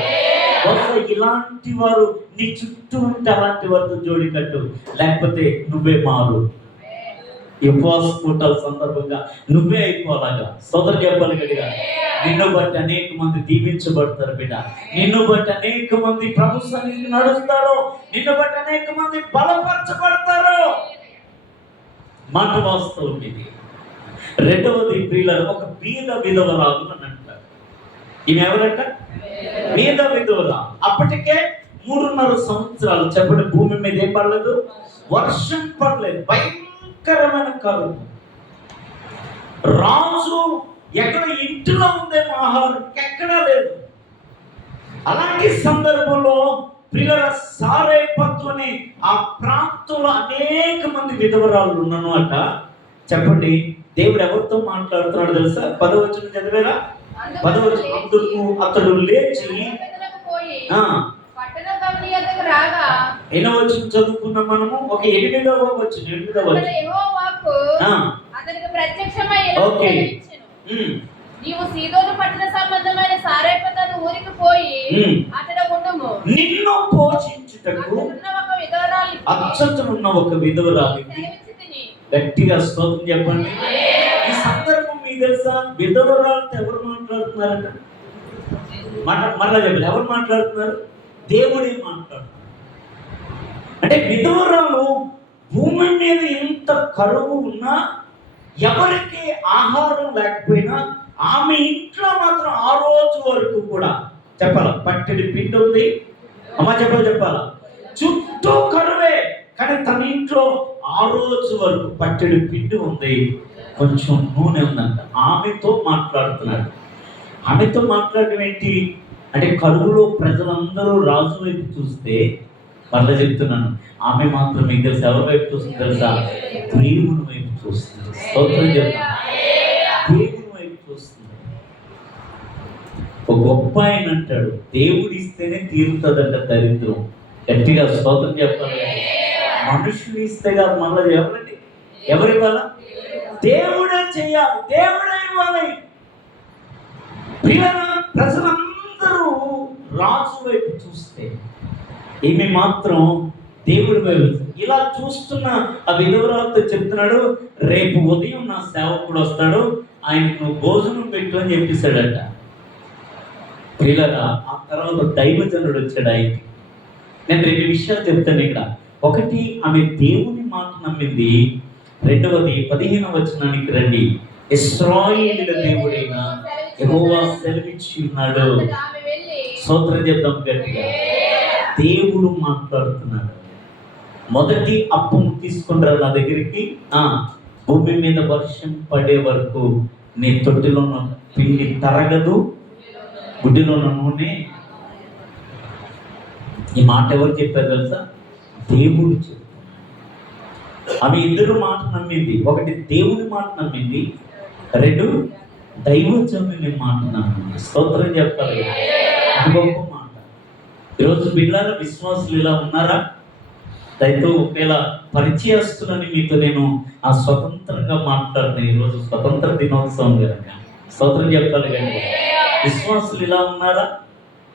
బహుశా ఇలాంటి వారు నీ చుట్టూ ఉంటే అలాంటి వారితో జోడి కట్టు, లేకపోతే నువ్వే మారు. ఈ ఉపవాస కూటాల సందర్భంగా నువ్వే అయిపోలాగా. స్తోత్రం చెప్పాలి గట్టిగా. నిన్ను బట్టి అనేక మంది దీవించబడతారు బిడ్డ. నిన్ను బట్టి అనేక మంది ప్రభు సన్నిధికి నడుస్తారు. నిన్ను బట్టి అనేక మంది బలపరచబడతారు. మాట వాస్తవం ఇది. రెండవది ప్రియుల ఒక బీద విధవరాలు అని అంటారు. ఈమె ఎవరంట? బీద విధవరాలు. అప్పటికే 3.5 సంవత్సరాలు చెప్పండి భూమి మీద ఏం పడలేదు, వర్షం పడలేదు, భయంకరమైన కరువు. రాజు ఎక్కడ ఇంటిలో ఉందేమో ఆహారం ఎక్కడా లేదు. అలాంటి సందర్భంలో ప్రియుల సారేపతు అని ఆ ప్రాంతంలో అనేక మంది విధవరాలు ఉన్నాను అట. చెప్పండి, దేవుడు ఎవరితో మాట్లాడుతున్నాడు తెలుసా? 10వ వచనం చదివేరా? 10వ వచనం. అందుకు అతడు లేచి 8వ వచనం చదువుకున్నాం మనము. ఒక 8వ వచనం. ఓకే, నీవు సీదోను పట్టణ సంబంధమైన సారేపతు ఊరికి పోయి అతడ ఉండుము, నిన్ను పోషించుటకు ఒక విధవరాలు అచ్చట ఉన్న ఒక విధవరాలికి సెలవిచ్చి తిని. గట్టిగా స్తోత్రం చెప్పండి. ఈ సందర్భం మీకు తెలుసా? విధవరాలతో ఎవరు మాట్లాడుతున్నారట? మరలా చెప్పండి, ఎవరు మాట్లాడుతున్నారు? దేవుడే మాట్లాడుతున్నారు. అంటే విధవరాలు భూమి మీద ఎంత కరువు ఉన్నా, ఎవరికి ఆహారం లేకపోయినా, ఆమె ఇంట్లో మాత్రం ఆ రోజు వరకు కూడా చెప్పాలా, పట్టెడి పిండి ఉంది. అమ్మ చెప్పాలా, చుట్టూ కరువే, కానీ తన ఇంట్లో ఆ రోజు వరకు పట్టెడు పిండి ఉంది, కొంచెం నూనె ఉందంట. ఆమెతో మాట్లాడుతున్నాడు. ఆమెతో మాట్లాడడం ఏంటి అంటే, కరువులో ప్రజలందరూ రాజు వైపు చూస్తే, మళ్ళీ చెప్తున్నాను, ఆమె మాత్రం మీకు తెలుసు ఎవరి వైపు చూస్తుంది తెలుసా? దేవుని వైపు చూస్తుంది. స్తోత్రం చెప్తాను, దేవుని వైపు చూస్తుంది. ఒక గొప్ప ఆయన అంటాడు, దేవుడు ఇస్తేనే తీరుతుందంట దరిద్రం. గట్టిగా స్తోత్రం చెప్పాలి. మనుషులు ఇస్తే కాదు, మళ్ళీ ఎవరండి, ఎవరు ఇవ్వాలా? దేవుడే చెయ్యాలి, దేవుడే ఇవ్వాలి. ప్రజలందరూ రాజు వైపు చూస్తే, ఈమె మాత్రం దేవుడి వైపు. ఇలా చూస్తున్న ఆ విధవరాలతో చెప్తున్నాడు, రేపు ఉదయం నా సేవకుడు వస్తాడు, ఆయనకు నువ్వు భోజనం పెట్టు అని చెప్పేశాడట. పిల్లరా, ఆ తర్వాత దైవజనుడు వచ్చాడు ఆయనకి. నేను 2 విషయాలు చెప్తాను ఇక్కడ. ఒకటి, ఆమె దేవుని మాట నమ్మింది. రెండవది, 15వ వచనానికి రండి. ఇశ్రాయేలీయుల దేవుడైన యెహోవా సెలవిచ్చి ఉన్నాడు. ఆమె వెళ్ళి స్తోత్రం చెప్తాం గట్టిగా. దేవుడు మాట్లాడుతున్నాడు. మొదటి అప్పం తీసుకుంటారు నా దగ్గరికి. భూమి మీద వర్షం పడే వరకు నీ తొట్టిలో ఉన్న పిండి తరగదు, గుడ్డిలో ఉన్న నూనె. ఈ మాట ఎవరు చెప్పారు తెలుసా? దేవుడు చెప్పారు. ఆమె ఇద్దరు మాట నమ్మింది. ఒకటి దేవుని మాట నమ్మింది, 2 దైవజనుని మాట నమ్మింది. స్తోత్రం చెప్పాలి. ఇది గొప్ప మాట. ఈరోజు బిడ్డలారా, విశ్వాసులు ఇలా ఉన్నారా? దయతో ఒకవేళ పరిచయస్తులని మీతో నేను స్వతంత్రంగా మాట్లాడుతున్నాను. ఈరోజు స్వతంత్ర దినోత్సవం కనుక స్తోత్రం చెప్పాలి. కానీ విశ్వాసులు ఇలా ఉన్నారా?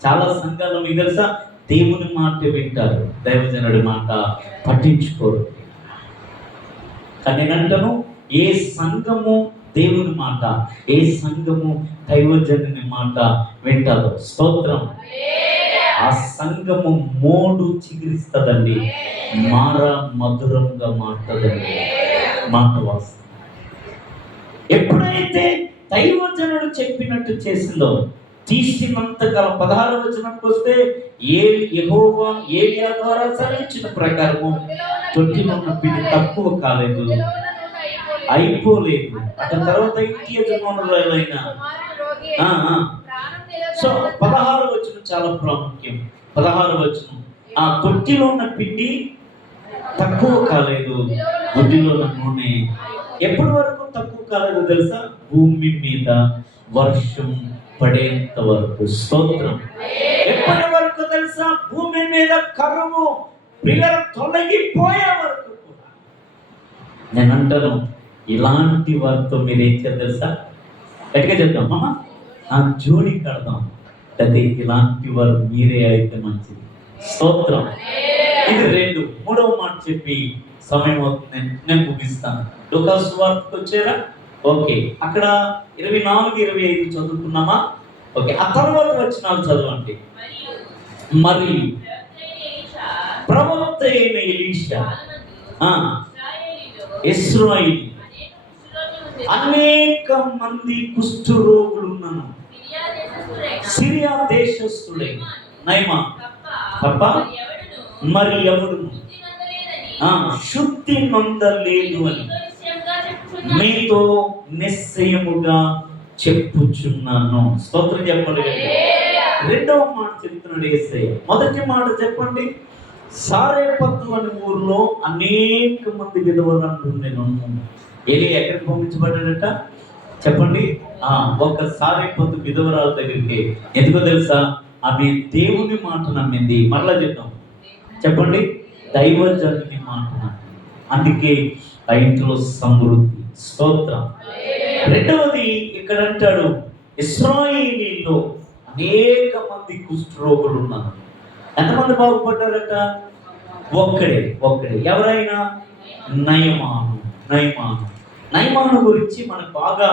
చాలా సంఘాల్లో మీకు తెలుసా, దేవుని మాట వింటారు, దైవజనుడి మాట పట్టించుకోరు. కానీ నేనంటాను, ఏ సంఘము దేవుని మాట, ఏ సంఘము దైవజనుని మాట వింటారు, స్తోత్రం, ఆ సంఘము మోడు చిగురిస్తుందండి, మార మధురంగా మారుతుందండి. మాట వాస్తవం. ఎప్పుడైతే దైవజనుడు చెప్పినట్టు చేసిందో, తీసినంతకాలం 16వ వచనంకి వస్తే, యెహోవా ఏలియా ద్వారా సెలవిచ్చిన ప్రకారము తొట్టిలో ఉన్న పిండి తక్కువ కాలేదు, అయిపోలేదు. అటు తర్వాత ఇంటి యజమానులైన సో 16వ వచనం చాలా ప్రాముఖ్యం. 16వ వచనం, ఆ తొట్టిలో ఉన్న పిండి తక్కువ కాలేదు, గుడ్డిలో ఉన్న నూనె ఎప్పటి వరకు తక్కువ కాలేదు తెలుసా? భూమి మీద వర్షం పడేంత వరకు. స్తోత్రం. ఎప్పటి వరకు తెలుసా? భూమి మీద కరువు పిల్లలు తొలగిపోయే వరకు కూడా. నేను అంటాను, ఇలాంటి వారితో మీరు ఏం చేయాలి తెలుసా? గట్టిగా చెప్తాం, అమ్మా ఆ జోడి కడదాం. అదే ఇలాంటి వారు మీరే అయితే మంచిది. స్తోత్రం. ఇది 2. 3వ మాట చెప్పి సమయం అవుతుంది, నేను ముగిస్తాను. లూకాసు సువార్తకు వచ్చారా? ఓకే, అక్కడ 24, 25 చదువుకున్నామా? ఓకే, ఆ తర్వాత వచనాలు చదవండి. మరియు ప్రవక్త అయిన ఎలీషా ఇశ్రాయేలు అనేక మంది కుష్ఠరోగులు ఉన్నాను, సిరియా దేశస్థుడే నయమాను తప్ప మరి ఎవడును శుద్ధి నొందలేదు అని మీతో నిశ్చయముగా చెప్పుచున్నాను. స్తోత్రం చెప్పండి. 2వ మాట చెప్తున్నాడు యేసయ్య. మొదటి మాట చెప్పండి, సారేపత్తు అనే ఊర్లో అనేక మంది విధవరాలు ఉండేను. ఏలియా ఎక్కడికి పంపించబడ్డాడట చెప్పండి? ఒక సారేపత్తు విధవరాల దగ్గరికి. ఎందుకో తెలుసా? ఆమె దేవుని మాట నమ్మింది. మరలా చెప్తాం, చెప్పండి, దైవజనుని మాట నమ్మింది. అందుకే ఆ ఇంట్లో సమృద్ధి. స్తోత్రం. 2వది ఇక్కడ అంటాడు, ఇశ్రాయేలీలో అనేక మంది కుష్ఠరోగులు ఉన్నారు. ఎంతమంది బాగుపడ్డారట? ఒక్కడే ఎవరైనా నయమాను గురించి మనకు బాగా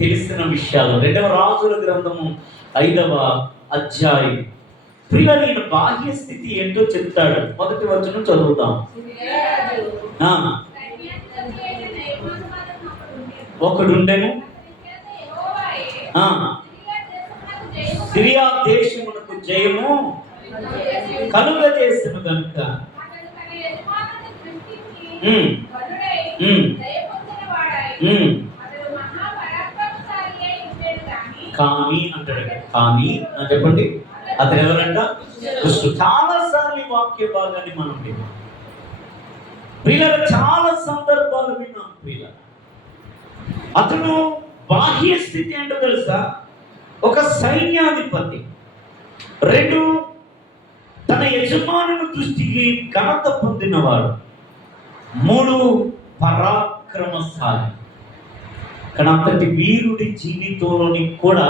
తెలిసిన విషయాలు 2వ రాజుల గ్రంథము 5వ అధ్యాయం. ప్రియులారా, ఈయన బాహ్య స్థితి ఏంటో చెప్తాడు. 1వ వచనం చదువుతాం. ఒకడుండెను, సిరియా దేశమునకు జయము కలుగజేసిన కనుక కానీ అంటాడు. కానీ చెప్పండి, అతను ఎవరంట? దుష్టుడు. చాలా సార్లు ఈ వాక్య భాగాన్ని మనం విన్నాం ప్రియులారా, చాలా సందర్భాలు విన్నాం ప్రియులారా. అతను బాహ్య స్థితి ఏంటో తెలుసా? ఒక సైన్యాధిపతి. 2, తన యజమానుని దృష్టికి ఘనత పొందినవాడు. 3, పరాక్రమశాలి. కానీ అంతటి వీరుడి జీవితంలోని కూడా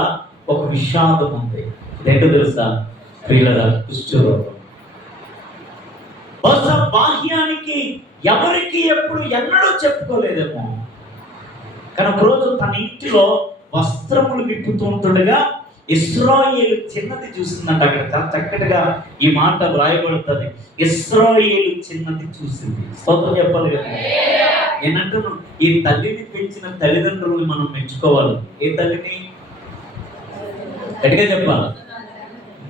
ఒక విషాదం ఉంది. ఏంటో తెలుసా ప్రియులారా? కుష్ఠరోగం. బహుశా బాహ్యానికి ఎవరికి ఎప్పుడు ఎన్నడూ చెప్పుకోలేదేమో, కానీ ఒకరోజు తన ఇంటిలో వస్త్రములు విప్పుతుండగా ఇశ్రాయేలు చిన్నది చూసిందంట. అక్కడ చాలా చక్కటిగా ఈ మాట వ్రాయబడుతుంది. ఇశ్రాయేలు చిన్నది చూసింది. స్తోత్రం చెప్పాలి కదా. నేనంటున్నాను, ఈ తల్లిని పెంచిన తల్లిదండ్రులను మనం మెచ్చుకోవాలి. ఏ తల్లిని? గట్టిగా చెప్పాలి.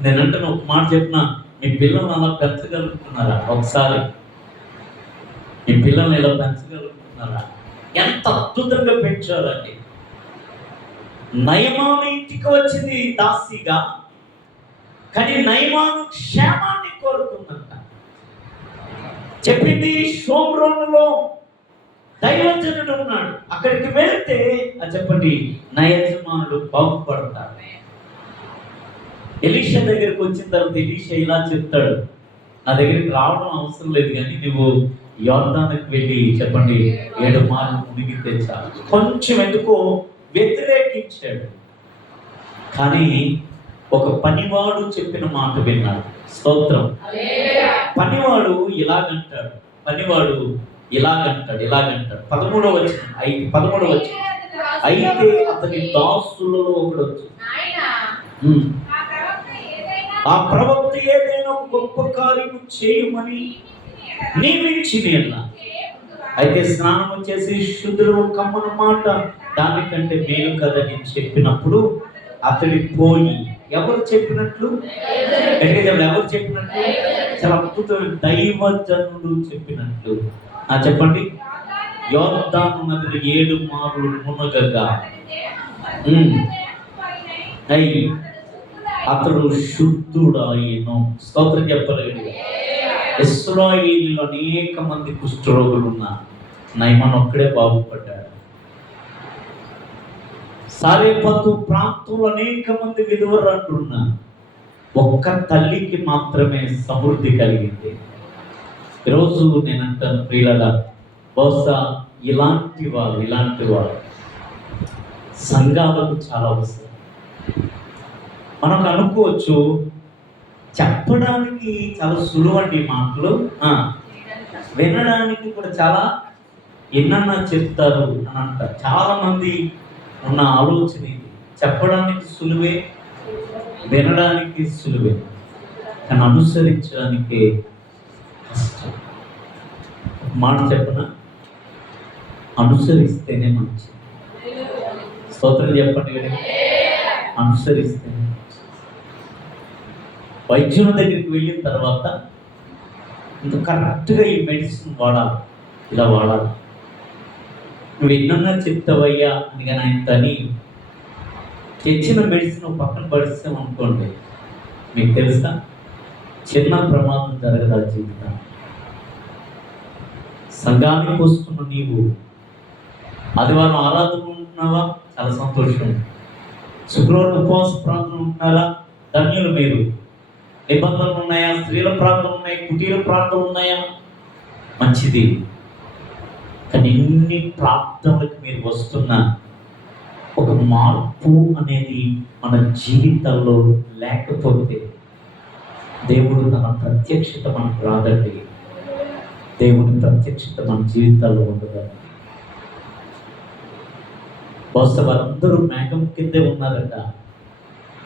నేనంటున్నా, ఒక మాట చెప్పిన, మీ పిల్లల్ని అలా పెంచగలుగుతున్నారా? ఒకసారి మీ పిల్లల్ని ఇలా పెంచగలుగుతున్నారా? ఎంత అద్భుతంగా పెంచారండి. నయమాను ఇంటికి వచ్చింది దాసిగా, కానీ నయమాను క్షేమాన్ని కోరుకుందంట. చెప్పింది, షోమ్రోనులో దైవజనుడు ఉన్నాడు, అక్కడికి వెళ్తే చెప్పండి నా యజమానుడు బాగుపడతాడు. ఎలీషా దగ్గరికి వచ్చిన తర్వాత ఎలీషా ఇలా చెప్తాడు, నా దగ్గరికి రావడం అవసరం లేదు, కానీ నువ్వు యోర్దానుకు వెళ్ళి చెప్పండి 7 మార్లు మునిగి తెచ్చాడు. కొంచెం ఎందుకో వ్యతిరేకించాడు, కానీ ఒక పనివాడు చెప్పిన మాట విన్నాడు. స్తోత్రం. పనివాడు ఇలాగంటాడు 13వ వచనం. అయితే అతని దాసులలో ఒకడు వచ్చి, ఆ ప్రవక్త ఏదైనా ఒక గొప్ప కార్యము చేయమని నియమించిన, అయితే స్నానం చేసి శుద్ధులు కమ్మన మాట దానికంటే మేలు కదని చెప్పినప్పుడు అతడి పోయి ఎవరు చెప్పినట్లు? ఎవరు చెప్పినట్లు? చాలా అద్భుతమైన దైవజనుడు చెప్పినట్లు. చెప్పండి, యోర్దాను నదిని 7 మార్లు మునగగా అతడు శుద్ధుడాయను. స్తోత్రం చెప్పలేదు. ఇశ్రాయేలులో అనేక మంది కుష్ఠరోగులు ఉన్నారు, నయమాను ఒక్కడే బాగుపడ్డాడు. సారేపతు ప్రాంతంలో అనేక మంది విధవరాళ్ళు ఉన్నారు, ఒక్క తల్లికి మాత్రమే సమృద్ధి కలిగింది. ఈరోజు నేను అంటాను ప్రియులారా, బహుశా ఇలాంటి వారు సంఘాలకు చాలా అవసరం. మనకు అనుకోవచ్చు, చెప్పడానికి చాలా సులువండి మాటలు, వినడానికి కూడా చాలా ఎన్నన్నా చెప్తారు అని అంటారు. చాలా మంది ఉన్న ఆలోచన ఇది. చెప్పడానికి సులువే, వినడానికి సులువే, కానీ అనుసరించడానికి కష్టం. మాట చెప్పనా, అనుసరిస్తేనే మంచిది. స్తోత్రం చెప్పండి. అనుసరిస్తేనే. వైద్యుని దగ్గరికి వెళ్ళిన తర్వాత ఇంత కరెక్ట్గా ఈ మెడిసిన్ వాడాలి, ఇలా వాడాలి, నువ్వు ఎన్నన్నా చెప్తావయ్యా అని కానీ ఆయన తని తెచ్చిన మెడిసిన్ పక్కన పడిస్తాం అనుకోండి, మీకు తెలుసా చిన్న ప్రమాదం జరగదా జీవితం. సంఘానికి వస్తున్న నీవు ఆదివారం ఆరాధన ఉంటున్నావా? చాలా సంతోషం. శుక్రవారం ఉపవాస ప్రార్థన ఉంటున్నారా? ధన్యులు మీరు. నిబంధనలు ఉన్నాయా? స్త్రీల ప్రార్థన ఉన్నాయి, కుటీర ప్రార్థన ఉన్నాయా? మంచిది. కానీ ఎన్ని ప్రార్థనలకు మీరు వస్తున్నా ఒక మార్పు అనేది మన జీవితాల్లో లేకపోతే దేవుడు తన ప్రత్యక్షత మనకు రాదండి. దేవుని ప్రత్యక్షత మన జీవితాల్లో ఉండదు. బహుశా వారందరూ మేఘం కిందే ఉన్నారట,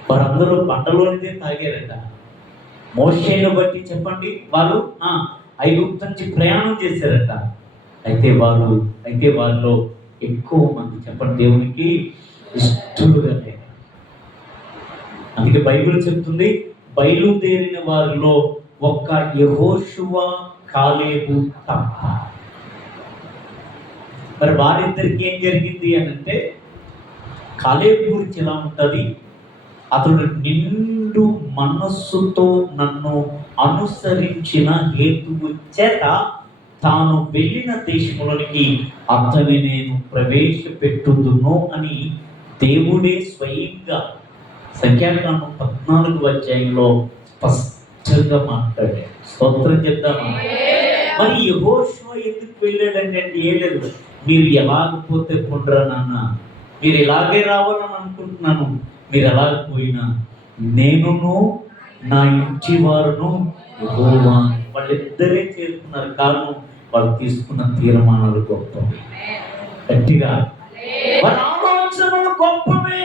వారందరూ బండలోనిదే తాగారట. మోషేను బట్టి చెప్పండి, వాళ్ళు ఐగుప్తు నుంచి ప్రయాణం చేశారట. అయితే వారిలో ఎక్కువ మంది చెప్పండి దేవునికి ఇష్టలుగా లేరు. అందుకే బైబిల్ చెప్తుంది, బయలుదేరిన వారిలో ఒక్క యెహోషువ కాలేబు తప్ప. మరి వారిద్దరికి ఏం జరిగింది అని అంటే, కాలేబు గురించి ఎలా ఉంటుంది, అతడు నిండు మనస్సుతో నన్ను అనుసరించిన హేతువు చేత తాను వెళ్ళిన దేశంలోనికి అతని నేను ప్రవేశపెట్టుదును అని దేవుడే స్వయంగా సంఖ్యాకాండం 14వ అధ్యాయంలో స్పష్టంగా మాట్లాడాడు. స్తోత్రం చెప్తామా? మరి యెహోషువ ఎందుకు వెళ్ళాడంటే ఏం లేదు, మీరు ఎలాగపోతే పొండ్రా నాన్న, మీరు ఇలాగే రావాలని అనుకుంటున్నాను, మీరు ఎలాగపోయినా నేనును నా ఇంటి వారును యెహోవా. వాళ్ళిద్దరే చేరుకున్నారు. కారణం వాళ్ళు తీసుకున్న తీర్మానాలు గొప్పవి, గట్టిగా వాళ్ళ ఆలోచనలు గొప్పవి.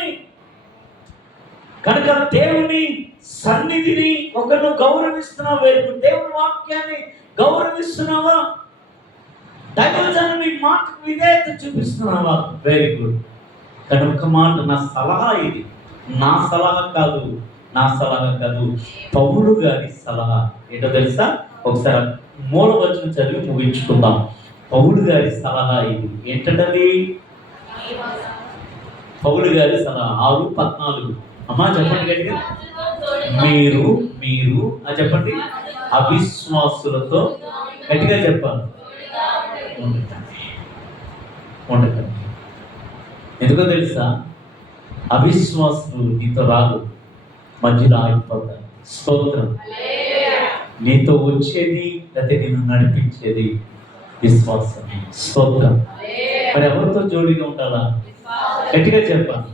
కనుక దేవుని సన్నిధిని ఒకరు గౌరవిస్తున్నావా, వేరు దేవుని వాక్యాన్ని గౌరవిస్తున్నావా, దైవజనుని మాటకు విధేయత చూపిస్తున్నావా, వెరీ గుడ్. కానీ ఒక మాట, నా సలహా ఇది, నా సలహా కాదు, పౌలు గారి సలహా ఏంటో తెలుసా? ఒకసారి మూలవచనం చదివి ముగించుకుందాం. పౌలు గారి సలహా ఇది ఏంటంటే, పౌలు గారి సలహా 6:14. అమ్మా చెప్పండి గట్టిగా. మీరు చెప్పండి, అవిశ్వాసులతో, గట్టిగా చెప్పాలి, ఉండకండి. ఎందుకో తెలుసా? అవిశ్వాసులు నీతో రాదు, మధ్యలో ఆగిపోతారు. స్తోత్రం. నీతో వచ్చేది లేకపోతే నిన్ను నడిపించేది విశ్వాసమే. స్తోత్రం. మరి ఎవరితో జోడిగా ఉండాలా? గట్టిగా చెప్పాలి.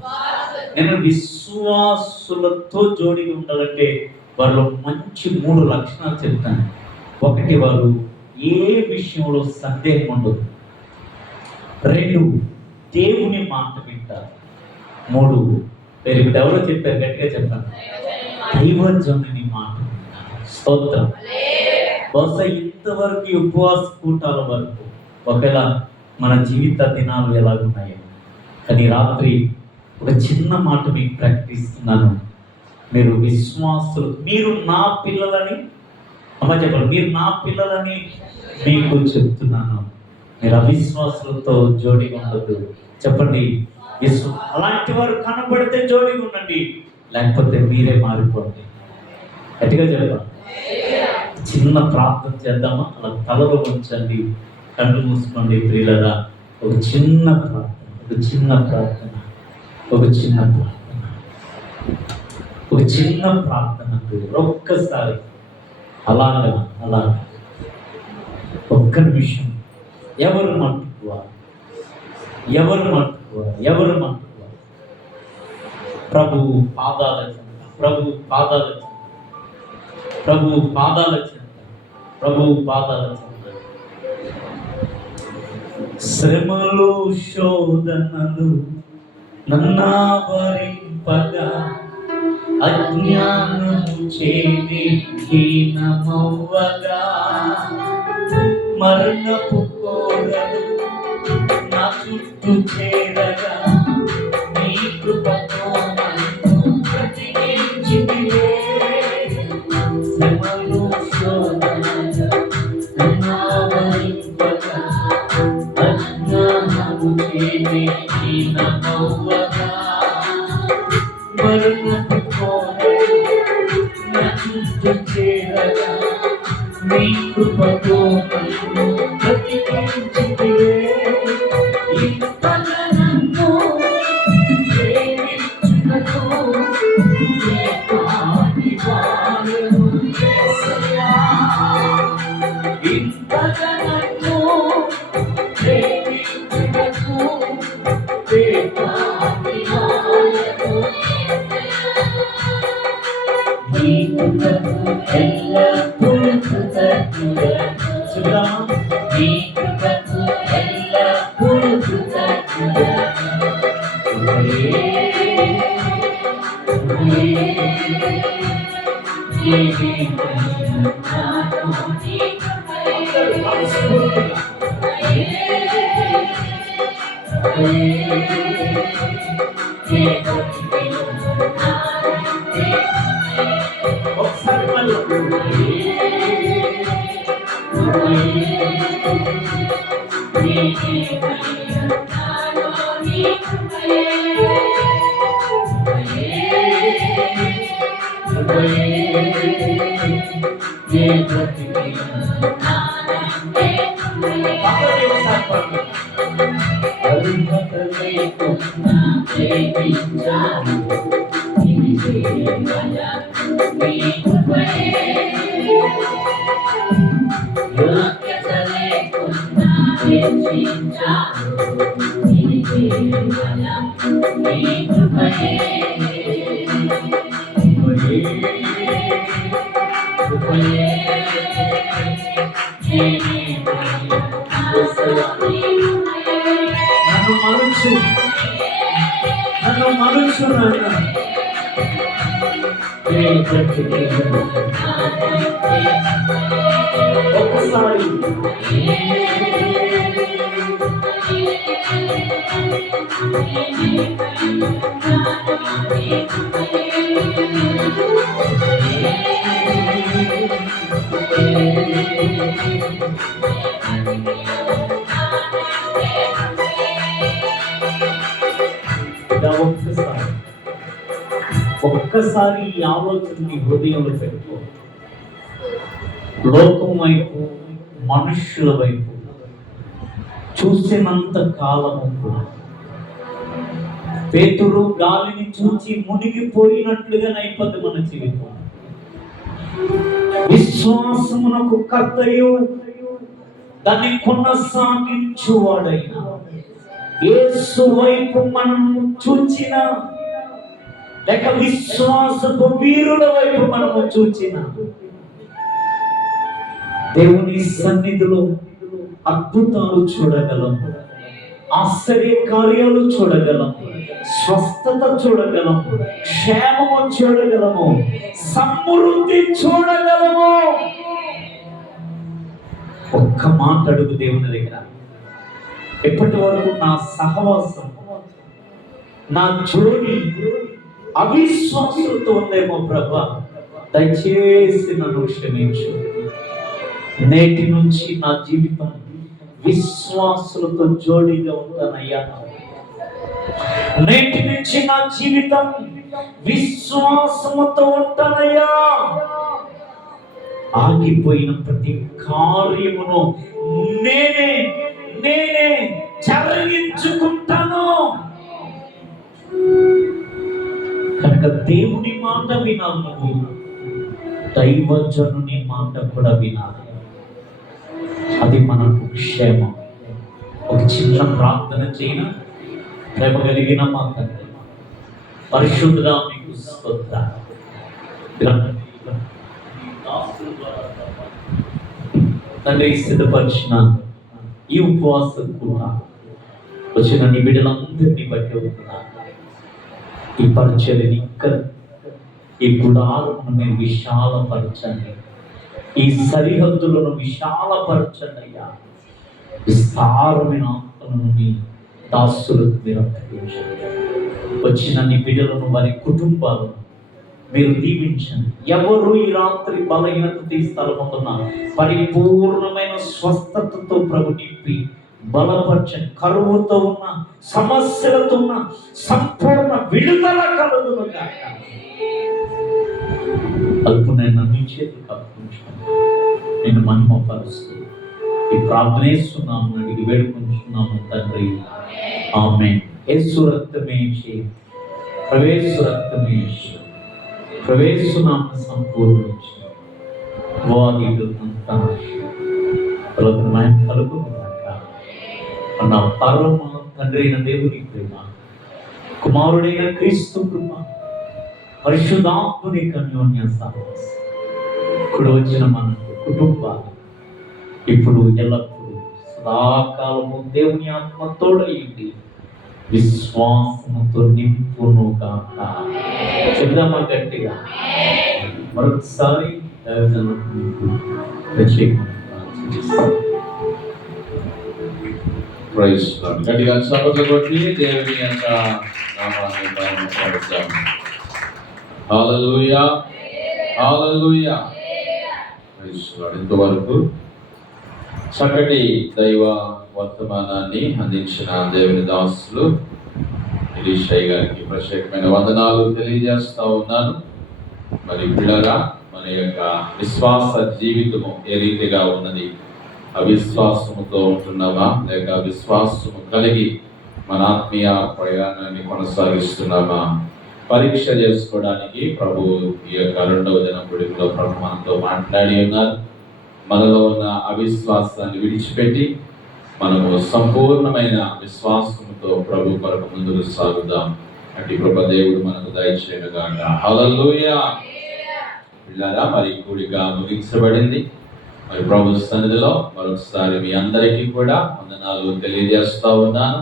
నేను విశ్వాసులతో జోడిగా ఉండాలంటే వారిలో మంచి 3 లక్షణాలు చెప్తాను. ఒకటి, వారు ఏ విషయంలో సందేహం ఉండదు. 2, దేవుని మాట వింటారు. 3, ఇప్పుడు ఎవరో చెప్పారు, గట్టిగా చెప్పాను, దైవజనుని మాట వింటారు. స్తోత్రం. బహుశా ఇంతవరకు ఈ ఉపవాస కూటాల వరకు ఒకవేళ మన జీవిత దినాలు ఎలాగున్నాయో, కానీ రాత్రి ఒక చిన్న మాట మీకు ప్రకటిస్తున్నాను. మీరు విశ్వాసులు, మీరు నా పిల్లలని, అమ్మ చెప్పండి, మీరు నా పిల్లలని మీకు చెప్తున్నాను. మీరు అవిశ్వాసులతో జోడిగా ఉండదు. చెప్పండి, అలాంటి వారు కనబడితే జోడిగా ఉండండి, లేకపోతే మీరే మారిపోండి. గట్టిగా చెప్పండి. చిన్న ప్రార్థన చేద్దామా? అలా తలలో ఉంచండి, కళ్ళు మూసుకోండి ప్రియులరా. ఒక చిన్న ప్రార్థన ఒక్కసారి అలాగా ఒక్క నిమిషం. ఎవరు మట్టుకోవాలి? ప్రభు పాదాల చెంత శ్రమలు శోధనలు నన్నావరింపగా, అజ్ఞానము చేని హీనమవ్వగా, మరణపు కోరలు నా చుట్టూ చేరగా, నీ కృపతో నన్ను బ్రతికించితివే. శ్రమలు శోధనలు నన్నావరింపగా, అజ్ఞానము చేని హీనమవ్వగా, మరణపు కోరలు నా చుట్టూ చేరగా, నీ కృపతో నన్ను బ్రతికించితివే. ఇంతగా నన్ను ప్రేమించుటకు నీ పాటి వాడను యేసయ్యా. ఇంతగా నన్ను ప్రేమించుటకు నీ పాటి వాడను యేసయ్యా. నీకు ఎల్లప్పుడూ కృతజ్ఞత. ఒకసారి మళ్ళీ నన్ను మనుషు ఒకసారి ఒక్కసారి ఈ ఆలోచన నీ హృదయంలో పెట్టుకో. లోకం వైపు, మనుష్యుల వైపు చూసినంత కాలము కూడా పేతురు గాలిని చూచి మునిగిపోయినట్లుగా అయిపోద్ది మన జీవితం. విశ్వాసమునకు కర్తయు దాన్ని కొనసాగించువాడైన యేసు వైపు మనం చూచిన, లేక విశ్వాసపు వీరుల వైపు మనము చూచిన, దేవుని సన్నిధిలో అద్భుతాలు చూడగలం, ఆశ్చర్య కార్యాలు చూడగలం, స్వస్థత చూడగలం, క్షేమము చూడగలము, సమృద్ధి చూడగలము. ఒక్క మాట అడుగు దేవుని దగ్గర, ఎప్పటి వరకు నా సహవాసం, నా జోడి అవిశ్వాసులతో ఉందేమో ప్రభా, దయచేసి నన్ను క్షమించు. నేటి నుంచి నా జీవితం విశ్వాసులతో జోడిగా ఉంటానయ్యా. నేటి నుంచి నా జీవితం విశ్వాసముతో ఉంటానయ్యా. ఆగిపోయిన ప్రతి కార్యమును నేనే జరిగించుకుంటాను. కనుక దేవుని మాట వినాలి, నువ్వు దైవజనుని మాట కూడా వినాలి. అది మనకు క్షేమం. ఒక చిన్న ప్రార్థన చేయన. ప్రేమ కలిగిన మా తండ్రి, పరిశుద్ధుడా మీకు స్తోత్రం. తండ్రి, సిద్ధపరిచిన ఈ ఉపవాసం కూడా వచ్చిన నీ బిడ్డలందరినీ బట్టి ఉంటున్నా. ఈ పరిచర్యని ఇక్కడ ఈ గుడాలను మీరు విశాలపరచండి, ఈ సరిహద్దులను విశాలపరచండి అయ్యా. విస్తారమైన ఆత్మలను మీ దాసులకు మీరు అప్పగించండి. వచ్చిన నీ బిడ్డలను, వారి కుటుంబాలను మీరు దీవించండి. ఎవరు ఈ రాత్రి బలహీనత తీస్తారనుకున్న పరిపూర్ణమైన స్వస్థతతో ప్రభు నింపి బలపరచండి. కరువుతో ఉన్న, సమస్యలతో ఉన్న సంపూర్ణ విడుదల కలుగును గాక. అల్పునైనా నీ చేతులకు అప్పగించుకోండి. నేను మహిమపరుస్తూ ఈ ప్రార్థనేస్తున్నాము, అడిగి వేడుకుంటున్నాము తండ్రి, ఆమేన్. యేసు రక్తమే చేయి, ప్రవేశ రక్తమే ప్రవేశనామ సంపూర్ణించి వాదిగంతా కలుగునుగాక. అన్న పరమ తండ్రి అయిన దేవుని ప్రేమ, కుమారుడైన క్రీస్తు కృప, పరిశుద్ధాత్ముని అన్యోన్య సహవాసం ఇప్పుడు వచ్చిన మన కుటుంబాలు ఇప్పుడు ఎల్లప్పుడూ సదాకాలము దేవుని ఆత్మ తోడైంది విశ్వాసముతో నింపును కాక. చెప్దామా గట్టిగా? మరొకసారి దైవజనులకు మీకు ప్రత్యేకంగా ప్రైజ్ లార్డ్. గట్టిగా చప్పట్లు కొట్టి దేవుని యొక్క నామాన్ని మహిమపరుద్దాం. హల్లెలూయా, హల్లెలూయా. Praise lord. ఇంతవరకు చక్కటి దైవ వర్తమానాన్ని అందించిన దేవుని దాసులు ఎలీషయ్య గారికి ప్రత్యేకమైన వందనాలు తెలియజేస్తా ఉన్నాను. మరి పిల్లరా, మన యొక్క విశ్వాస జీవితము ఏ రీతిగా ఉన్నది? అవిశ్వాసముతో ఉంటున్నామా, లేక విశ్వాసము కలిగి మన ఆత్మీయ ప్రయాణాన్ని కొనసాగిస్తున్నామా? పరీక్ష చేసుకోవడానికి ప్రభు ఈ యొక్క 2వ దినం పొడిలో ప్రభు మనతో మాట్లాడి ఉన్నారు. మనలో ఉన్న అవిశ్వాసాన్ని విడిచిపెట్టి మనము సంపూర్ణమైన విశ్వాసముతో ప్రభు కొరకు ముందుకు సాగుదాం. అటు కృప దేవుడు మనకు దయచేయనుగాక. హల్లెలూయా. పిల్లరా, మరి కూడిక ముగించబడింది. మరి ప్రభు సన్నిధిలో మరొకసారి మీ అందరికీ కూడా వందనాలు తెలియజేస్తా ఉన్నాను.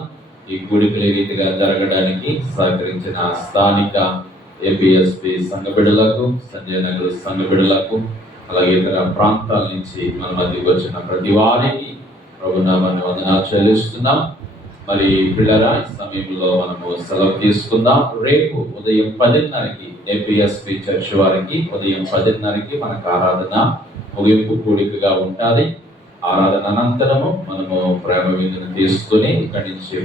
ఈ కూడికలు ఈ రీతిగా జరగడానికి సహకరించిన స్థానిక ఏపీఎస్పి సంఘ బిడ్డలకు, సంజయ్ నగర్ సంఘ బిడ్డలకు, అలాగే ఇతర ప్రాంతాల నుంచి మన మధ్యకి వచ్చిన ప్రతి వారికి ప్రభునామాన్ని వందనాలు చెల్లిస్తున్నాం. మరి పిల్లరా, ఈ సమయంలో మనము సెలవు తీసుకుందాం. రేపు ఉదయం 10:30కి ఏపీఎస్పి చర్చ్ వారికి ఉదయం 10:30కి మనకు ఆరాధన ముగింపు కూడికగా ఉంటుంది. ఆరాధన అనంతరము మనము ప్రేమ విందును తీసుకుని ఇక్కడి నుంచి